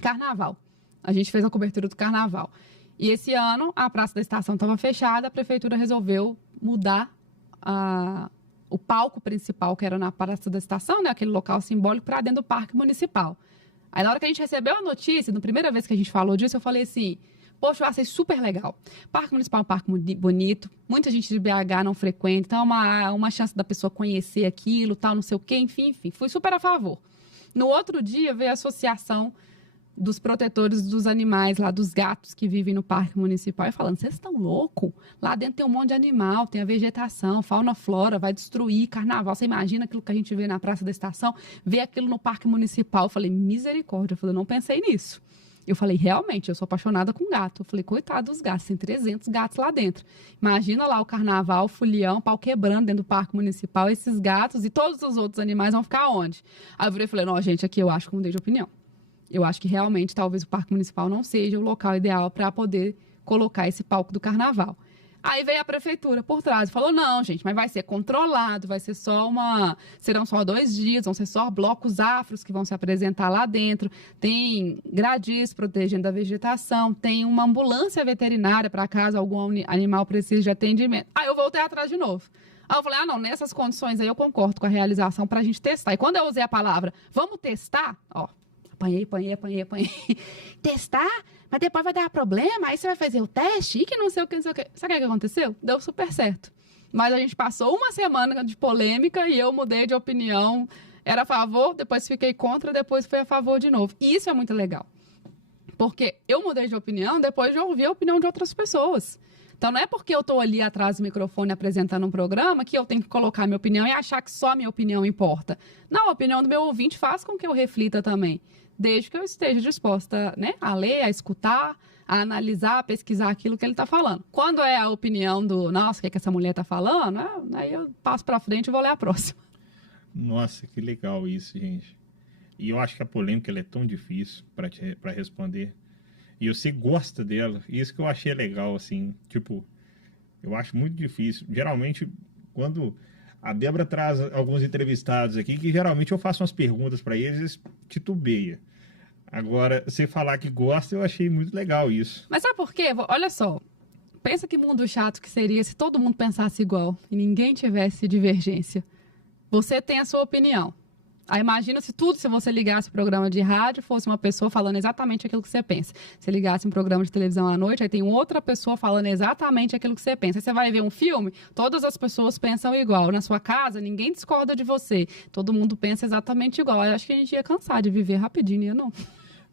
Carnaval. A gente fez a cobertura do carnaval. E esse ano, a Praça da Estação estava fechada, a prefeitura resolveu mudar o palco principal, que era na Praça da Estação, né, aquele local simbólico, para dentro do Parque Municipal. Aí, na hora que a gente recebeu a notícia, na primeira vez que a gente falou disso, eu falei assim... Poxa, eu achei super legal. Parque Municipal é um parque bonito, muita gente de BH não frequenta, então é uma chance da pessoa conhecer aquilo, tal, não sei o quê, enfim. Fui super a favor. No outro dia, veio a associação dos protetores dos animais, lá dos gatos que vivem no Parque Municipal, e falando, vocês estão loucos? Lá dentro tem um monte de animal, tem a vegetação, fauna, flora, vai destruir carnaval. Você imagina aquilo que a gente vê na Praça da Estação, vê aquilo no Parque Municipal. Eu falei, misericórdia, eu não pensei nisso. Eu falei, realmente, eu sou apaixonada com gato. Eu falei, coitado dos gatos, tem 300 gatos lá dentro. Imagina lá o carnaval, folião, pau quebrando dentro do Parque Municipal, esses gatos e todos os outros animais vão ficar onde? Aí eu falei, não, gente, aqui eu acho que eu mudei de opinião. Eu acho que realmente talvez o Parque Municipal não seja o local ideal para poder colocar esse palco do carnaval. Aí veio a prefeitura por trás e falou, não, gente, mas vai ser controlado, vai ser serão só 2 dias, vão ser só blocos afros que vão se apresentar lá dentro, tem gradis protegendo a vegetação, tem uma ambulância veterinária para caso algum animal precise de atendimento. Aí eu voltei atrás de novo. Aí eu falei, não, nessas condições aí eu concordo com a realização para a gente testar. E quando eu usei a palavra, vamos testar, apanhei. Testar? Mas depois vai dar problema, aí você vai fazer o teste e que não sei o que. Sabe o que aconteceu? Deu super certo. Mas a gente passou uma semana de polêmica e eu mudei de opinião. Era a favor, depois fiquei contra, depois fui a favor de novo. E isso é muito legal. Porque eu mudei de opinião depois de ouvir a opinião de outras pessoas. Então, não é porque eu estou ali atrás do microfone apresentando um programa que eu tenho que colocar minha opinião e achar que só a minha opinião importa. Não, a opinião do meu ouvinte faz com que eu reflita também. Desde que eu esteja disposta, né, a ler, a escutar, a analisar, a pesquisar aquilo que ele está falando. Quando é a opinião do, nossa, o que essa mulher está falando, aí eu passo para frente e vou ler a próxima. Nossa, que legal isso, gente. E eu acho que a polêmica ela é tão difícil para responder. E você gosta dela. Isso que eu achei legal, assim. Tipo, eu acho muito difícil. Geralmente, quando a Débora traz alguns entrevistados aqui, que geralmente eu faço umas perguntas para eles titubeia. Agora, você falar que gosta, eu achei muito legal isso. Mas sabe por quê? Olha só. Pensa que mundo chato que seria se todo mundo pensasse igual e ninguém tivesse divergência. Você tem a sua opinião. Aí imagina se você ligasse o programa de rádio, fosse uma pessoa falando exatamente aquilo que você pensa. Se ligasse um programa de televisão à noite, aí tem outra pessoa falando exatamente aquilo que você pensa. Aí você vai ver um filme, todas as pessoas pensam igual. Na sua casa, ninguém discorda de você. Todo mundo pensa exatamente igual. Eu acho que a gente ia cansar de viver rapidinho, ia não?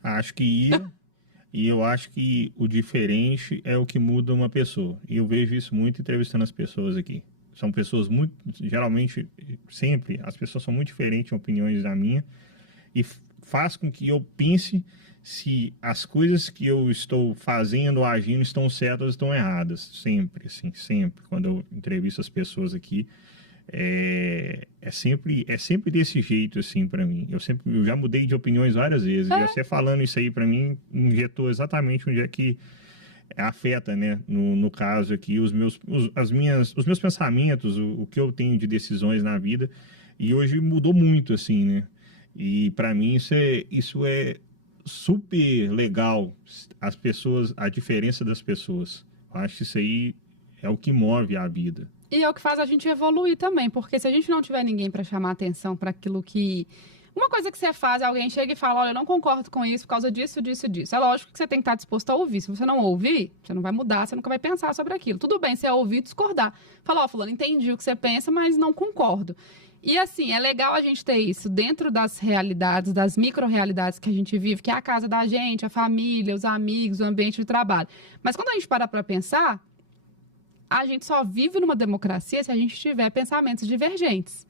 Acho que ia. E eu acho que o diferente é o que muda uma pessoa. E eu vejo isso muito entrevistando as pessoas aqui. São pessoas muito, geralmente, sempre, as pessoas são muito diferentes em opiniões da minha. E faz com que eu pense se as coisas que eu estou fazendo ou agindo estão certas ou estão erradas. Sempre, assim, sempre. Quando eu entrevisto as pessoas aqui, é sempre desse jeito, assim, para mim. Eu já mudei de opiniões várias vezes. E você falando isso aí, para mim, injetou exatamente onde é que afeta, né? No caso aqui, os meus pensamentos, o que eu tenho de decisões na vida. E hoje mudou muito, assim, né? E para mim isso é super legal, a diferença das pessoas. Eu acho que isso aí é o que move a vida. E é o que faz a gente evoluir também, porque se a gente não tiver ninguém para chamar atenção para aquilo que... Uma coisa que você faz, alguém chega e fala, olha, eu não concordo com isso por causa disso, disso, disso. É lógico que você tem que estar disposto a ouvir. Se você não ouvir, você não vai mudar, você nunca vai pensar sobre aquilo. Tudo bem, você ouvir e discordar. Fala, ó, fulano, entendi o que você pensa, mas não concordo. E assim, é legal a gente ter isso dentro das realidades, das micro-realidades que a gente vive, que é a casa da gente, a família, os amigos, o ambiente de trabalho. Mas quando a gente para pensar, a gente só vive numa democracia se a gente tiver pensamentos divergentes.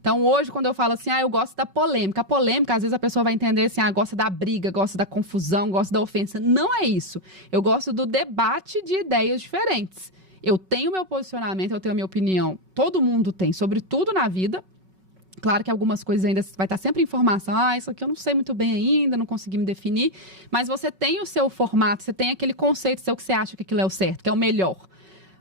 Então, hoje, quando eu falo assim, eu gosto da polêmica. A polêmica, às vezes, a pessoa vai entender assim, gosta da briga, gosta da confusão, gosta da ofensa. Não é isso. Eu gosto do debate de ideias diferentes. Eu tenho meu posicionamento, eu tenho a minha opinião. Todo mundo tem, sobre tudo na vida. Claro que algumas coisas ainda vai estar sempre informação. Isso aqui eu não sei muito bem ainda, não consegui me definir. Mas você tem o seu formato, você tem aquele conceito seu que você acha que aquilo é o certo, que é o melhor.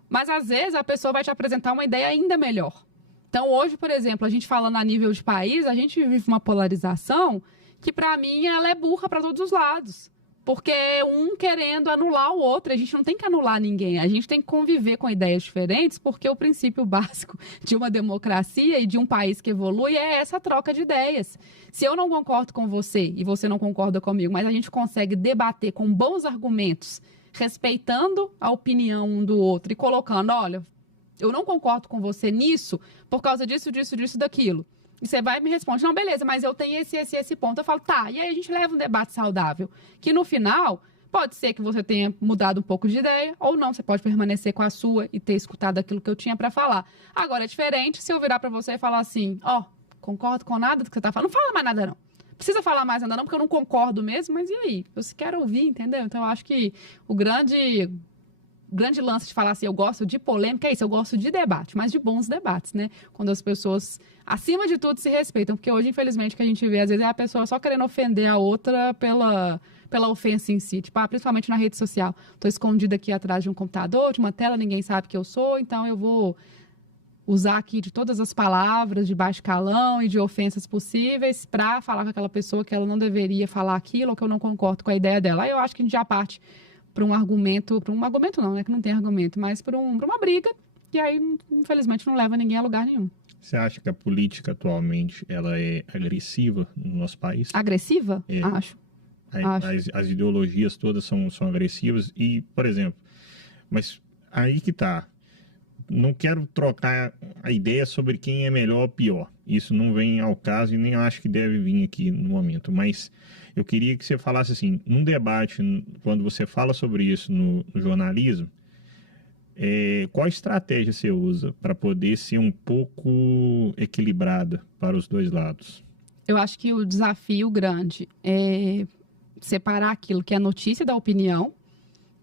Mas, às vezes, a pessoa vai te apresentar uma ideia ainda melhor. Então, hoje, por exemplo, a gente falando a nível de país, a gente vive uma polarização que, para mim, ela é burra para todos os lados. Porque um querendo anular o outro, a gente não tem que anular ninguém, a gente tem que conviver com ideias diferentes, porque o princípio básico de uma democracia e de um país que evolui é essa troca de ideias. Se eu não concordo com você e você não concorda comigo, mas a gente consegue debater com bons argumentos, respeitando a opinião um do outro e colocando, olha, eu não concordo com você nisso por causa disso, disso, disso, daquilo. E você vai e me responde, não, beleza, mas eu tenho esse ponto. Eu falo, tá, e aí a gente leva um debate saudável, que no final, pode ser que você tenha mudado um pouco de ideia, ou não, você pode permanecer com a sua e ter escutado aquilo que eu tinha para falar. Agora, é diferente se eu virar para você e falar assim, concordo com nada do que você tá falando, não fala mais nada não. Precisa falar mais nada não, porque eu não concordo mesmo, mas e aí? Você quer ouvir, entendeu? Então, eu acho que o grande lance de falar assim, eu gosto de polêmica, é isso, eu gosto de debate, mas de bons debates, né? Quando as pessoas, acima de tudo, se respeitam, porque hoje, infelizmente, o que a gente vê, às vezes, é a pessoa só querendo ofender a outra pela ofensa em si, tipo, principalmente na rede social. Estou escondida aqui atrás de um computador, de uma tela, ninguém sabe que eu sou, então eu vou usar aqui de todas as palavras de baixo calão e de ofensas possíveis para falar com aquela pessoa que ela não deveria falar aquilo ou que eu não concordo com a ideia dela. Aí eu acho que a gente já parte para um argumento não, né, que não tem argumento, mas para uma briga, e aí, infelizmente, não leva ninguém a lugar nenhum. Você acha que a política atualmente, ela é agressiva no nosso país? Agressiva? É. Acho. As ideologias todas são agressivas e, por exemplo, mas aí que tá, não quero trocar a ideia sobre quem é melhor ou pior, isso não vem ao caso e nem acho que deve vir aqui no momento, mas eu queria que você falasse assim, num debate, quando você fala sobre isso no jornalismo, qual estratégia você usa para poder ser um pouco equilibrada para os dois lados? Eu acho que o desafio grande é separar aquilo que é notícia da opinião,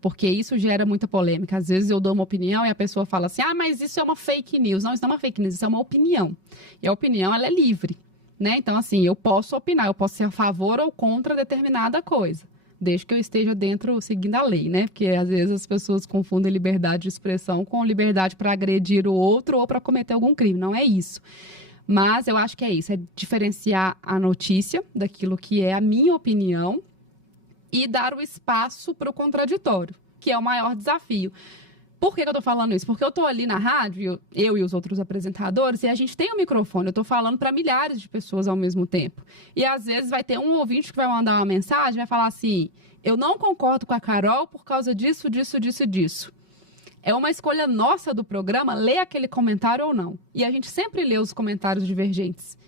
porque isso gera muita polêmica. Às vezes eu dou uma opinião e a pessoa fala assim, mas isso é uma fake news. Não, isso não é uma fake news, isso é uma opinião. E a opinião, ela é livre, né? Então, assim, eu posso opinar, eu posso ser a favor ou contra determinada coisa, desde que eu esteja seguindo a lei, né? Porque às vezes as pessoas confundem liberdade de expressão com liberdade para agredir o outro ou para cometer algum crime. Não é isso. Mas eu acho que é isso, é diferenciar a notícia daquilo que é a minha opinião e dar o espaço para o contraditório, que é o maior desafio. Por que eu estou falando isso? Porque eu estou ali na rádio, eu e os outros apresentadores, e a gente tem um microfone, eu estou falando para milhares de pessoas ao mesmo tempo. E às vezes vai ter um ouvinte que vai mandar uma mensagem, vai falar assim, eu não concordo com a Carol por causa disso, disso, disso e disso. É uma escolha nossa do programa ler aquele comentário ou não. E a gente sempre lê os comentários divergentes,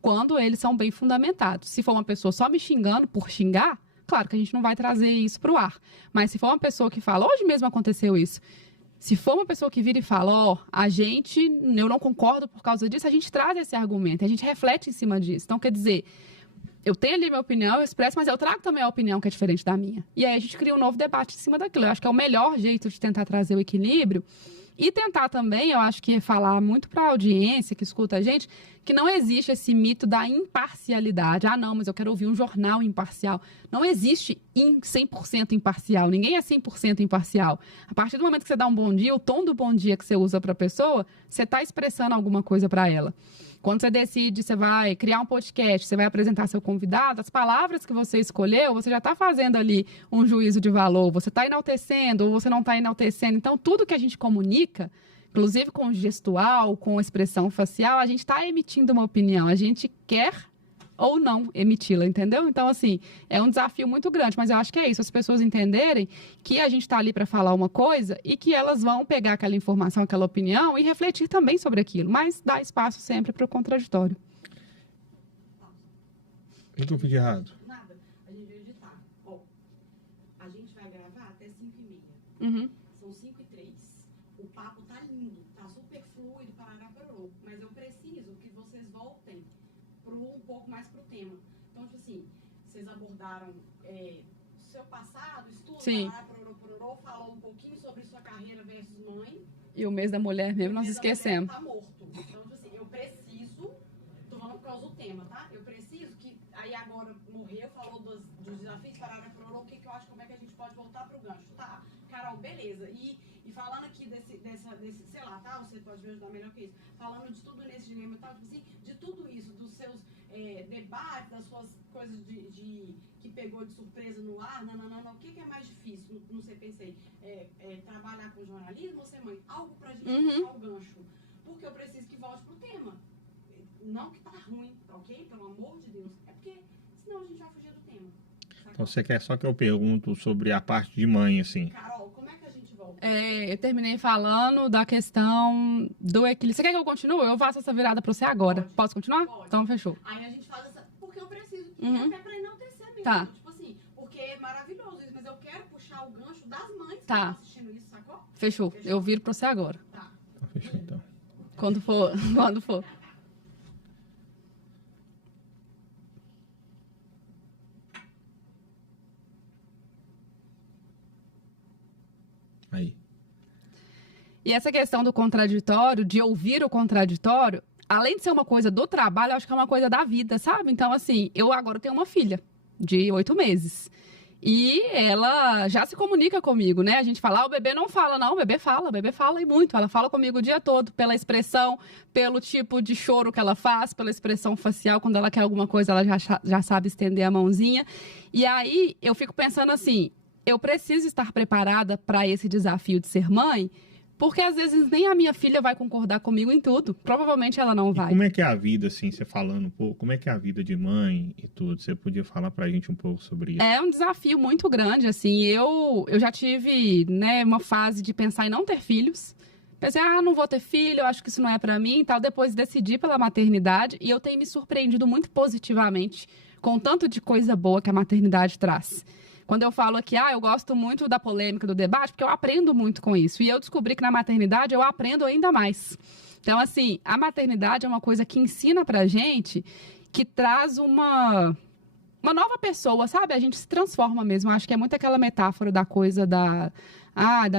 quando eles são bem fundamentados. Se for uma pessoa só me xingando por xingar, claro que a gente não vai trazer isso para o ar. Mas se for uma pessoa que fala, hoje mesmo aconteceu isso, se for uma pessoa que vira e fala, eu não concordo por causa disso, a gente traz esse argumento, a gente reflete em cima disso. Então, quer dizer, eu tenho ali minha opinião, eu expresso, mas eu trago também a opinião que é diferente da minha. E aí a gente cria um novo debate em cima daquilo. Eu acho que é o melhor jeito de tentar trazer o equilíbrio. E tentar também, eu acho que é falar muito para a audiência que escuta a gente, que não existe esse mito da imparcialidade. Não, mas eu quero ouvir um jornal imparcial. Não existe 100% imparcial. Ninguém é 100% imparcial. A partir do momento que você dá um bom dia, o tom do bom dia que você usa para a pessoa, você está expressando alguma coisa para ela. Quando você decide, você vai criar um podcast, você vai apresentar seu convidado, as palavras que você escolheu, você já está fazendo ali um juízo de valor. Você está enaltecendo ou você não está enaltecendo. Então, tudo que a gente comunica, inclusive com gestual, com expressão facial, a gente está emitindo uma opinião. A gente quer ou não emiti-la, entendeu? Então, assim, é um desafio muito grande, mas eu acho que é isso, as pessoas entenderem que a gente está ali para falar uma coisa e que elas vão pegar aquela informação, aquela opinião e refletir também sobre aquilo, mas dá espaço sempre para o contraditório. O que eu fiz de errado? Nada, a gente veio editar. A gente vai gravar até 5h30. Uhum. São 5h03. O papo tá lindo, tá super fluido, parará, mas eu preciso que vocês voltem um pouco mais pro tema. Então, tipo assim, vocês abordaram seu passado, estudo, parará, falou um pouquinho sobre sua carreira versus mãe. E o mês da mulher mesmo, nós esquecemos. Tá morto. Então, tipo assim, eu preciso, tô falando por causa do tema, tá? Eu preciso que, aí agora morreu, falou dos desafios, parará, o que eu acho, como é que a gente pode voltar pro gancho, tá? Carol, beleza. E falando aqui desse, sei lá, tá? Você pode me ajudar melhor que isso. Falando de tudo nesse dilema e tal, tipo assim, de tudo isso, dos seus debates, das suas coisas que pegou de surpresa no ar, não. O que é mais difícil? Não sei, pensei. Trabalhar com jornalismo ou ser mãe? Algo pra gente puxar o gancho. Porque eu preciso que volte pro tema. Não que tá ruim, tá ok? Pelo amor de Deus. É porque senão a gente vai fugir do tema. Saca? Então você quer só que eu pergunto sobre a parte de mãe, assim. Carol, como é que a gente volta? Eu terminei falando da questão do equilíbrio. Você quer que eu continue? Eu faço essa virada pra você agora. Pode. Posso continuar? Pode. Então, fechou. Aí a gente faz essa... Porque eu preciso, até pra enaltecer mesmo. Tá. Tipo assim, porque é maravilhoso isso, mas eu quero puxar o gancho das mães que Tá. estão assistindo isso, sacou? Fechou. Eu viro pra você agora. Tá. Então, fechou, então. Quando for. Quando for. Aí. E essa questão do contraditório, de ouvir o contraditório, além de ser uma coisa do trabalho, eu acho que é uma coisa da vida, sabe? Então, assim, eu agora tenho uma filha de 8 meses. E ela já se comunica comigo, né? A gente fala, o bebê não fala, não, o bebê fala e muito. Ela fala comigo o dia todo, pela expressão, pelo tipo de choro que ela faz, pela expressão facial, quando ela quer alguma coisa, ela já sabe estender a mãozinha. E aí, eu fico pensando assim, eu preciso estar preparada para esse desafio de ser mãe, porque às vezes nem a minha filha vai concordar comigo em tudo. Provavelmente ela não vai. E como é que é a vida, assim, você falando um pouco, como é que é a vida de mãe e tudo? Você podia falar pra gente um pouco sobre isso? É um desafio muito grande, assim. Eu já tive, né, uma fase de pensar em não ter filhos. Pensei, não vou ter filho, eu acho que isso não é pra mim e tal. Depois decidi pela maternidade e eu tenho me surpreendido muito positivamente com o tanto de coisa boa que a maternidade traz. Quando eu falo aqui, eu gosto muito da polêmica, do debate, porque eu aprendo muito com isso. E eu descobri que na maternidade eu aprendo ainda mais. Então, assim, a maternidade é uma coisa que ensina pra gente, que traz uma nova pessoa, sabe? A gente se transforma mesmo. Eu acho que é muito aquela metáfora da coisa da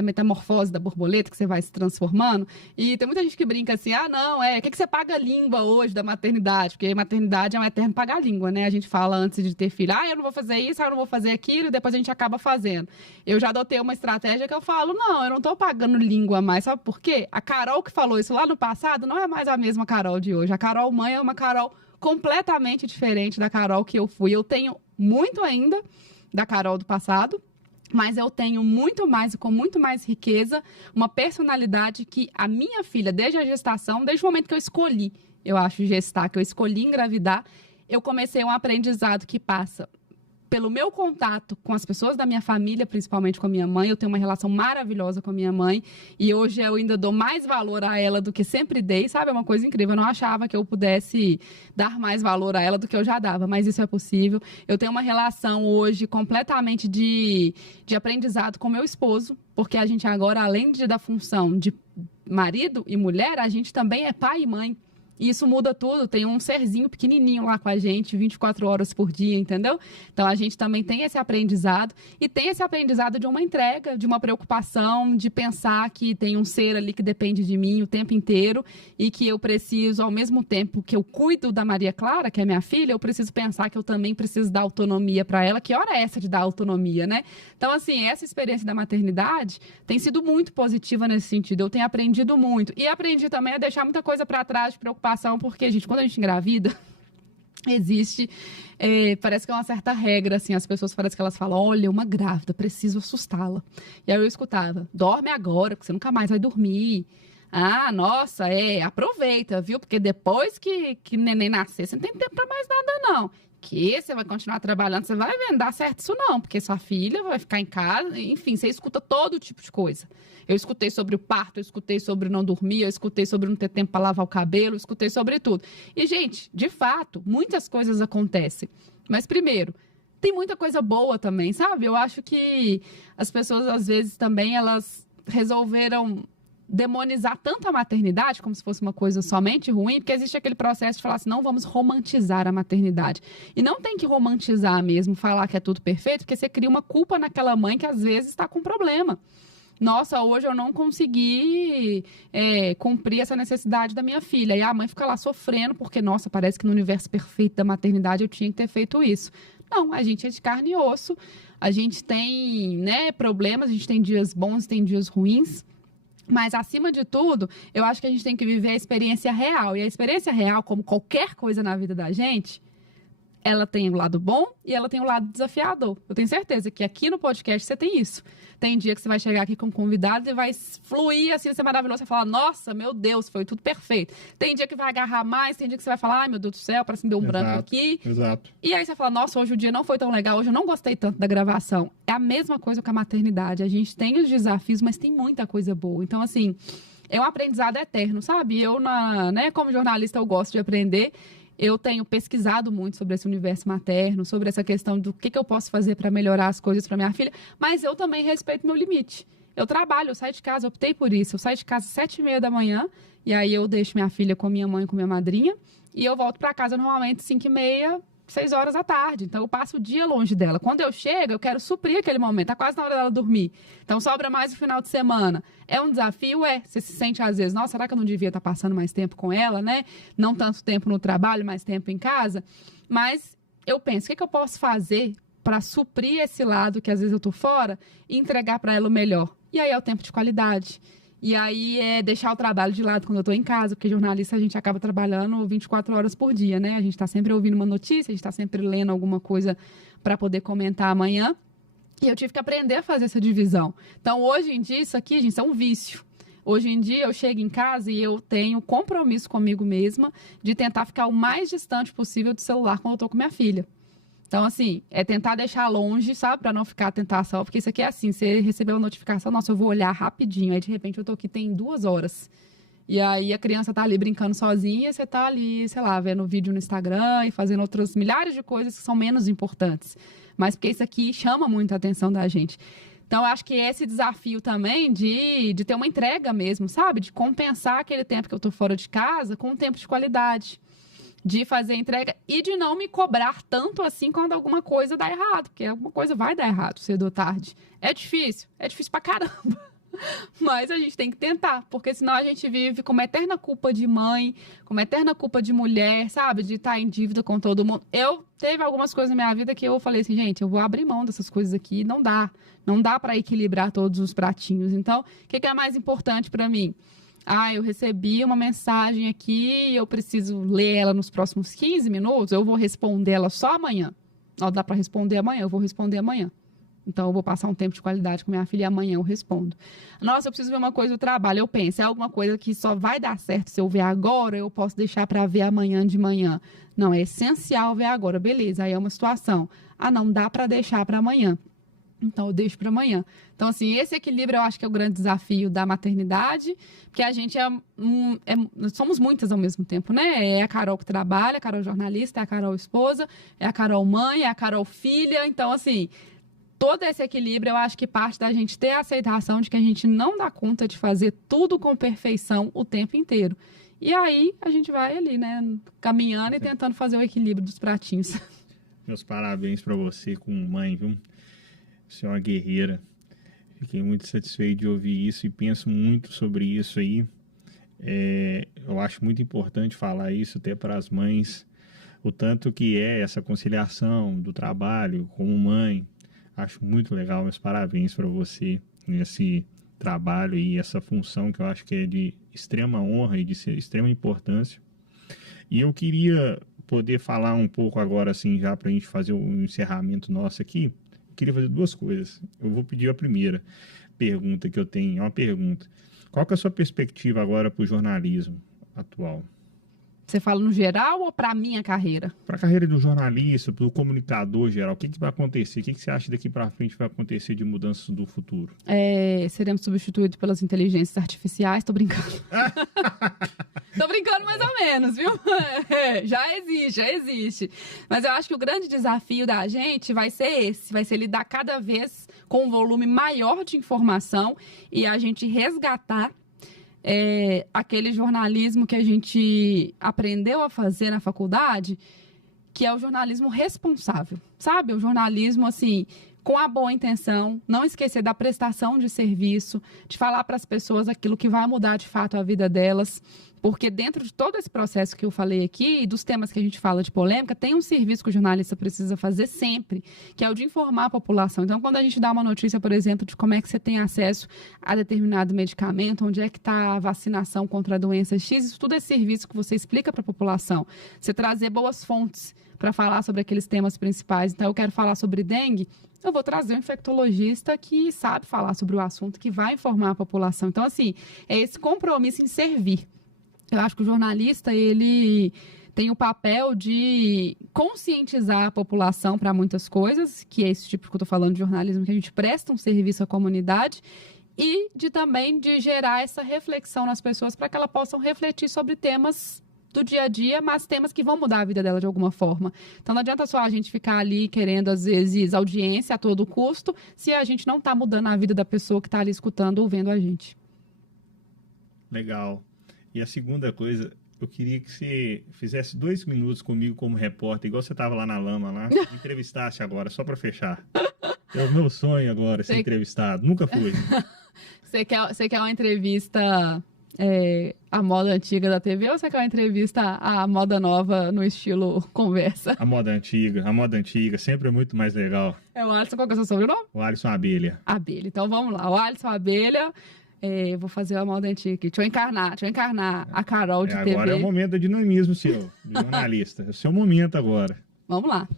metamorfose da borboleta, que você vai se transformando. E tem muita gente que brinca assim, o que você paga a língua hoje da maternidade? Porque a maternidade é um eterno pagar a língua, né? A gente fala antes de ter filho, eu não vou fazer isso, eu não vou fazer aquilo, e depois a gente acaba fazendo. Eu já adotei uma estratégia que eu falo, eu não tô pagando língua mais, sabe por quê? A Carol que falou isso lá no passado não é mais a mesma Carol de hoje. A Carol mãe é uma Carol completamente diferente da Carol que eu fui. Eu tenho muito ainda da Carol do passado, mas eu tenho muito mais e com muito mais riqueza, uma personalidade que a minha filha, desde a gestação, desde o momento que eu escolhi, eu acho, gestar, que eu escolhi engravidar, eu comecei um aprendizado que passa pelo meu contato com as pessoas da minha família, principalmente com a minha mãe, eu tenho uma relação maravilhosa com a minha mãe, e hoje eu ainda dou mais valor a ela do que sempre dei, sabe? É uma coisa incrível. Eu não achava que eu pudesse dar mais valor a ela do que eu já dava, mas isso é possível. Eu tenho uma relação hoje completamente de aprendizado com meu esposo, porque a gente agora, além da função de marido e mulher, a gente também é pai e mãe. E isso muda tudo, tem um serzinho pequenininho lá com a gente, 24 horas por dia, entendeu? Então, a gente também tem esse aprendizado, e tem esse aprendizado de uma entrega, de uma preocupação, de pensar que tem um ser ali que depende de mim o tempo inteiro, e que eu preciso, ao mesmo tempo que eu cuido da Maria Clara, que é minha filha, eu preciso pensar que eu também preciso dar autonomia para ela. Que hora é essa de dar autonomia, né? Então, assim, essa experiência da maternidade tem sido muito positiva nesse sentido. Eu tenho aprendido muito. E aprendi também a deixar muita coisa para trás de preocupação, porque, gente, quando a gente engravida, existe, parece que é uma certa regra, assim, as pessoas parecem que elas falam, olha, uma grávida, preciso assustá-la. E aí eu escutava, dorme agora, porque você nunca mais vai dormir. Ah, nossa, aproveita, viu? Porque depois que neném nascer, você não tem tempo para mais nada, não. Que você vai continuar trabalhando, você vai ver, não dá certo isso não, porque sua filha vai ficar em casa, enfim, você escuta todo tipo de coisa. Eu escutei sobre o parto, eu escutei sobre não dormir, eu escutei sobre não ter tempo para lavar o cabelo, eu escutei sobre tudo. E, gente, de fato, muitas coisas acontecem. Mas, primeiro, tem muita coisa boa também, sabe? Eu acho que as pessoas, às vezes, também, elas resolveram demonizar tanto a maternidade, como se fosse uma coisa somente ruim, porque existe aquele processo de falar assim, não vamos romantizar a maternidade. E não tem que romantizar mesmo, falar que é tudo perfeito, porque você cria uma culpa naquela mãe que às vezes está com problema. Nossa, hoje eu não consegui cumprir essa necessidade da minha filha. E a mãe fica lá sofrendo, porque, nossa, parece que no universo perfeito da maternidade eu tinha que ter feito isso. Não, a gente é de carne e osso, a gente tem, né, problemas, a gente tem dias bons, tem dias ruins. Mas, acima de tudo, eu acho que a gente tem que viver a experiência real. E a experiência real, como qualquer coisa na vida da gente, ela tem o lado bom e ela tem o lado desafiador. Eu tenho certeza que aqui no podcast você tem isso. Tem dia que você vai chegar aqui com um convidado e vai fluir, assim, vai ser maravilhoso. Você vai falar, nossa, meu Deus, foi tudo perfeito. Tem dia que vai agarrar mais, tem dia que você vai falar, ai, meu Deus do céu, parece que me deu um branco aqui. Exato. E aí você fala, nossa, hoje o dia não foi tão legal, hoje eu não gostei tanto da gravação. É a mesma coisa com a maternidade. A gente tem os desafios, mas tem muita coisa boa. Então, assim, é um aprendizado eterno, sabe? Eu, como jornalista, eu gosto de aprender. Eu tenho pesquisado muito sobre esse universo materno, sobre essa questão do que eu posso fazer para melhorar as coisas para minha filha, mas eu também respeito meu limite. Eu trabalho, eu saio de casa, eu optei por isso. Eu saio de casa às 7h30 da manhã, e aí eu deixo minha filha com minha mãe e com minha madrinha, e eu volto para casa normalmente 5h30, 6 horas da tarde. Então, eu passo o dia longe dela. Quando eu chego, eu quero suprir aquele momento. Tá quase na hora dela dormir. Então, sobra mais o final de semana. É um desafio? Você se sente, às vezes, nossa, será que eu não devia estar passando mais tempo com ela, né? Não tanto tempo no trabalho, mais tempo em casa. Mas eu penso, o que eu posso fazer para suprir esse lado que, às vezes, eu tô fora e entregar para ela o melhor? E aí é o tempo de qualidade. E aí é deixar o trabalho de lado quando eu estou em casa, porque jornalista a gente acaba trabalhando 24 horas por dia, né? A gente está sempre ouvindo uma notícia, a gente está sempre lendo alguma coisa para poder comentar amanhã. E eu tive que aprender a fazer essa divisão. Então, hoje em dia, isso aqui, gente, isso é um vício. Hoje em dia, eu chego em casa e eu tenho compromisso comigo mesma de tentar ficar o mais distante possível do celular quando eu estou com minha filha. Então, assim, é tentar deixar longe, sabe? Para não ficar a tentação. Porque isso aqui é assim, você recebeu uma notificação, nossa, eu vou olhar rapidinho. Aí, de repente, eu tô aqui, tem 2 horas. E aí, a criança tá ali brincando sozinha, você tá ali, sei lá, vendo vídeo no Instagram e fazendo outras milhares de coisas que são menos importantes. Mas porque isso aqui chama muito a atenção da gente. Então, eu acho que esse desafio também de ter uma entrega mesmo, sabe? De compensar aquele tempo que eu tô fora de casa com um tempo de qualidade. De fazer entrega e de não me cobrar tanto assim quando alguma coisa dá errado, porque alguma coisa vai dar errado cedo ou tarde. É difícil pra caramba, mas a gente tem que tentar, porque senão a gente vive com uma eterna culpa de mãe, com uma eterna culpa de mulher, sabe? De estar em dívida com todo mundo. Teve algumas coisas na minha vida que eu falei assim, gente, eu vou abrir mão dessas coisas aqui, não dá para equilibrar todos os pratinhos. Então, o que é mais importante para mim? Eu recebi uma mensagem aqui e eu preciso ler ela nos próximos 15 minutos, eu vou responder ela só amanhã. Não dá para responder amanhã, eu vou responder amanhã. Então, eu vou passar um tempo de qualidade com minha filha e amanhã eu respondo. Nossa, eu preciso ver uma coisa do trabalho. Eu penso, é alguma coisa que só vai dar certo se eu ver agora, eu posso deixar para ver amanhã de manhã. Não, é essencial ver agora. Beleza, aí é uma situação. ah, não dá para deixar para amanhã. Então, eu deixo para amanhã. Então, assim, esse equilíbrio eu acho que é o grande desafio da maternidade, porque a gente somos muitas ao mesmo tempo, né? É a Carol que trabalha, a Carol jornalista, é a Carol esposa, é a Carol mãe, é a Carol filha. Então, assim, todo esse equilíbrio eu acho que parte da gente ter a aceitação de que a gente não dá conta de fazer tudo com perfeição o tempo inteiro. E aí, a gente vai ali, né? Caminhando e tentando fazer o equilíbrio dos pratinhos. Meus parabéns para você como mãe, viu? Você é uma guerreira. Fiquei muito satisfeito de ouvir isso e penso muito sobre isso aí. Eu acho muito importante falar isso até para as mães, o tanto que é essa conciliação do trabalho como mãe. Acho muito legal, meus parabéns para você nesse trabalho e essa função que eu acho que é de extrema honra e de extrema importância. E eu queria poder falar um pouco agora, assim, já para a gente fazer o encerramento nosso aqui. Queria fazer duas coisas. Eu vou pedir a primeira pergunta que eu tenho. É uma pergunta. Qual que é a sua perspectiva agora para o jornalismo atual? Você fala no geral ou para a minha carreira? Para a carreira do jornalista, para o comunicador geral, o que vai acontecer? O que você acha daqui para frente vai acontecer de mudanças do futuro? Seremos substituídos pelas inteligências artificiais. Tô brincando. Tô brincando mais ou menos, viu? Já existe. Mas eu acho que o grande desafio da gente vai ser esse. Vai ser lidar cada vez com um volume maior de informação e a gente resgatar aquele jornalismo que a gente aprendeu a fazer na faculdade, que é o jornalismo responsável, sabe? O jornalismo, assim, com a boa intenção, não esquecer da prestação de serviço, de falar para as pessoas aquilo que vai mudar de fato a vida delas, porque dentro de todo esse processo que eu falei aqui e dos temas que a gente fala de polêmica, tem um serviço que o jornalista precisa fazer sempre, que é o de informar a população. Então, quando a gente dá uma notícia, por exemplo, de como é que você tem acesso a determinado medicamento, onde é que está a vacinação contra a doença X, isso tudo é serviço que você explica para a população. Você trazer boas fontes para falar sobre aqueles temas principais. Então, eu quero falar sobre dengue, eu vou trazer um infectologista que sabe falar sobre o assunto, que vai informar a população. Então, assim, é esse compromisso em servir. Eu acho que o jornalista, ele tem o papel de conscientizar a população para muitas coisas, que é esse tipo que eu estou falando de jornalismo, que a gente presta um serviço à comunidade, e também de gerar essa reflexão nas pessoas para que elas possam refletir sobre temas do dia a dia, mas temas que vão mudar a vida dela de alguma forma. Então, não adianta só a gente ficar ali querendo, às vezes, audiência a todo custo, se a gente não está mudando a vida da pessoa que está ali escutando ou vendo a gente. Legal. E a segunda coisa, eu queria que você fizesse 2 minutos comigo como repórter, igual você estava lá na lama, lá, me entrevistasse agora, só para fechar. É o meu sonho agora, ser entrevistado. Nunca fui. Você quer uma entrevista à moda antiga da TV ou você quer uma entrevista à moda nova no estilo conversa? A moda antiga, sempre é muito mais legal. O Alisson, qual que é o seu sobrenome? O Alisson Abelha. Abelha, então vamos lá. O Alisson Abelha... vou fazer a moda antiga aqui. Deixa eu encarnar a Carol de TV. Agora é o momento do dinamismo seu, de jornalista. É o seu momento agora. Vamos lá.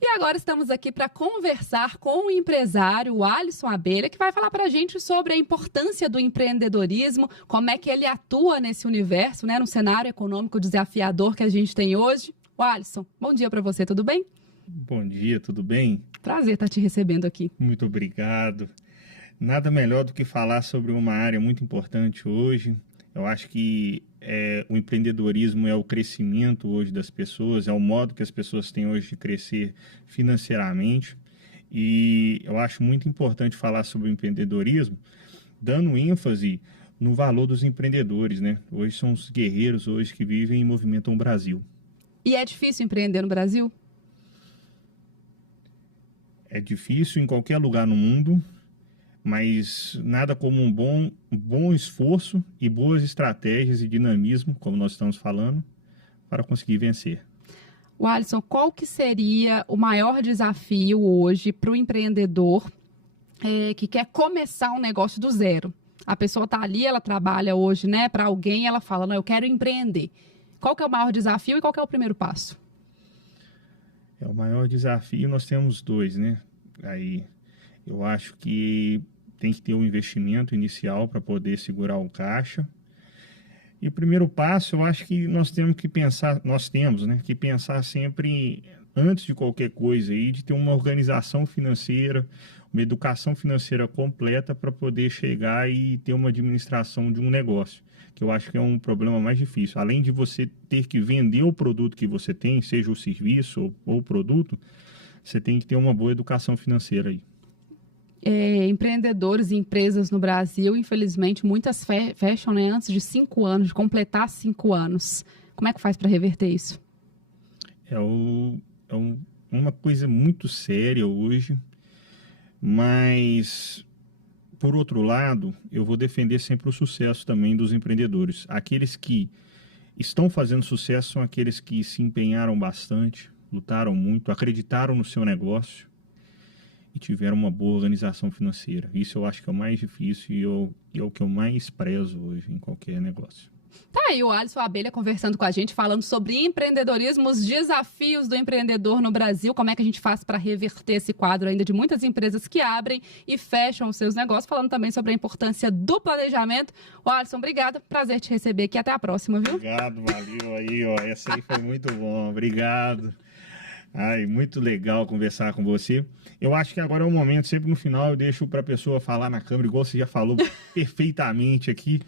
E agora estamos aqui para conversar com o empresário o Alisson Abelha, que vai falar para a gente sobre a importância do empreendedorismo, como é que ele atua nesse universo, né, no cenário econômico desafiador que a gente tem hoje. O Alisson, bom dia para você, tudo bem? Bom dia, tudo bem? Prazer estar te recebendo aqui. Muito obrigado. Nada melhor do que falar sobre uma área muito importante hoje. Eu acho que o empreendedorismo é o crescimento hoje das pessoas, é o modo que as pessoas têm hoje de crescer financeiramente. E eu acho muito importante falar sobre o empreendedorismo, dando ênfase no valor dos empreendedores, né? Hoje são os guerreiros hoje que vivem e movimentam o Brasil. E é difícil empreender no Brasil? É difícil em qualquer lugar no mundo, mas nada como um bom esforço e boas estratégias e dinamismo, como nós estamos falando, para conseguir vencer. O Alisson, qual que seria o maior desafio hoje para o empreendedor que quer começar um negócio do zero? A pessoa está ali, ela trabalha hoje, né, para alguém, ela fala, não, eu quero empreender. Qual que é o maior desafio e qual que é o primeiro passo? O maior desafio, nós temos 2, né? Aí eu acho que tem que ter um investimento inicial para poder segurar o caixa. E o primeiro passo, eu acho que nós temos que pensar sempre antes de qualquer coisa aí, de ter uma organização financeira, uma educação financeira completa para poder chegar e ter uma administração de um negócio, que eu acho que é um problema mais difícil. Além de você ter que vender o produto que você tem, seja o serviço ou o produto, você tem que ter uma boa educação financeira aí. Empreendedores e empresas no Brasil, infelizmente, muitas fecham, né, antes de 5 anos, de completar 5 anos. Como é que faz para reverter isso? Uma coisa muito séria hoje, mas, por outro lado, eu vou defender sempre o sucesso também dos empreendedores. Aqueles que estão fazendo sucesso são aqueles que se empenharam bastante, lutaram muito, acreditaram no seu negócio e tiveram uma boa organização financeira. Isso eu acho que é o mais difícil e é o que eu mais prezo hoje em qualquer negócio. Tá aí o Alisson Abelha conversando com a gente, falando sobre empreendedorismo, os desafios do empreendedor no Brasil, como é que a gente faz para reverter esse quadro ainda de muitas empresas que abrem e fecham os seus negócios, falando também sobre a importância do planejamento. O Alisson, obrigada, prazer te receber aqui, até a próxima, viu? Obrigado, valeu aí, ó, essa aí foi muito bom, obrigado. Ai, muito legal conversar com você. Eu acho que agora é o momento, sempre no final eu deixo para a pessoa falar na câmera, igual você já falou perfeitamente aqui,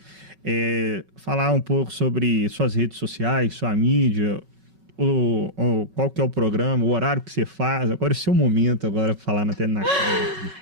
falar um pouco sobre suas redes sociais, sua mídia, qual que é o programa, o horário que você faz. Agora é o seu momento agora para falar na câmera.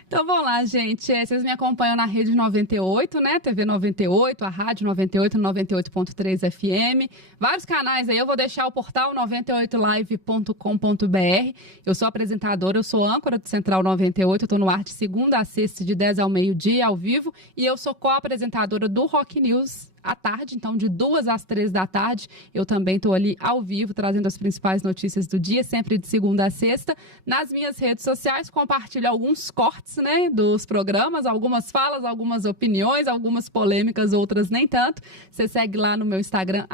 Então vamos lá, gente. Vocês me acompanham na Rede 98, né? TV 98, a Rádio 98, 98.3 FM. Vários canais aí. Eu vou deixar o portal 98live.com.br. Eu sou apresentadora, eu sou âncora do Central 98. Eu estou no ar de segunda a sexta, de 10 ao meio-dia, ao vivo. E eu sou co-apresentadora do Rock News à tarde, então de 2 às 3 da tarde. Eu também estou ali ao vivo, trazendo as principais notícias do dia, sempre de segunda a sexta. Nas minhas redes sociais, compartilho alguns cortes, né, dos programas, algumas falas, algumas opiniões, algumas polêmicas, outras nem tanto. Você segue lá no meu Instagram,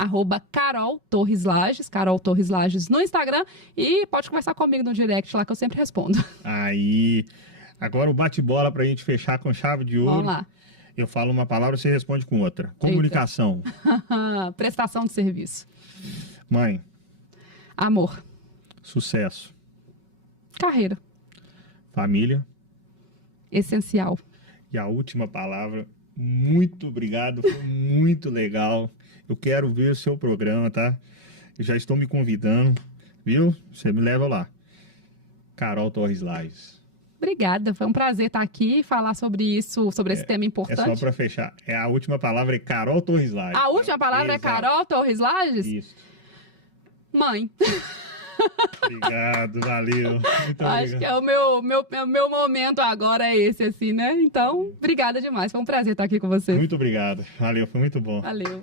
@CarolTorresLages, Carol Torres Lages no Instagram, e pode conversar comigo no direct lá que eu sempre respondo. Aí, agora o bate-bola para a gente fechar com chave de ouro. Vamos lá. Eu falo uma palavra, você responde com outra. Comunicação. Prestação de serviço. Mãe. Amor. Sucesso. Carreira. Família. Essencial. E a última palavra, muito obrigado, foi muito legal. Eu quero ver o seu programa, tá? Eu já estou me convidando, viu? Você me leva lá. Carol Torres Lages. Obrigada, foi um prazer estar aqui e falar sobre isso, sobre esse tema importante. É só para fechar. A última palavra é Carol Torres Lages. A última palavra é Carol Torres Lages? Isso. Mãe. Obrigado, valeu. Muito Acho que é o meu momento agora é esse, assim, né? Então, obrigada demais. Foi um prazer estar aqui com você. Muito obrigado. Valeu, foi muito bom. Valeu.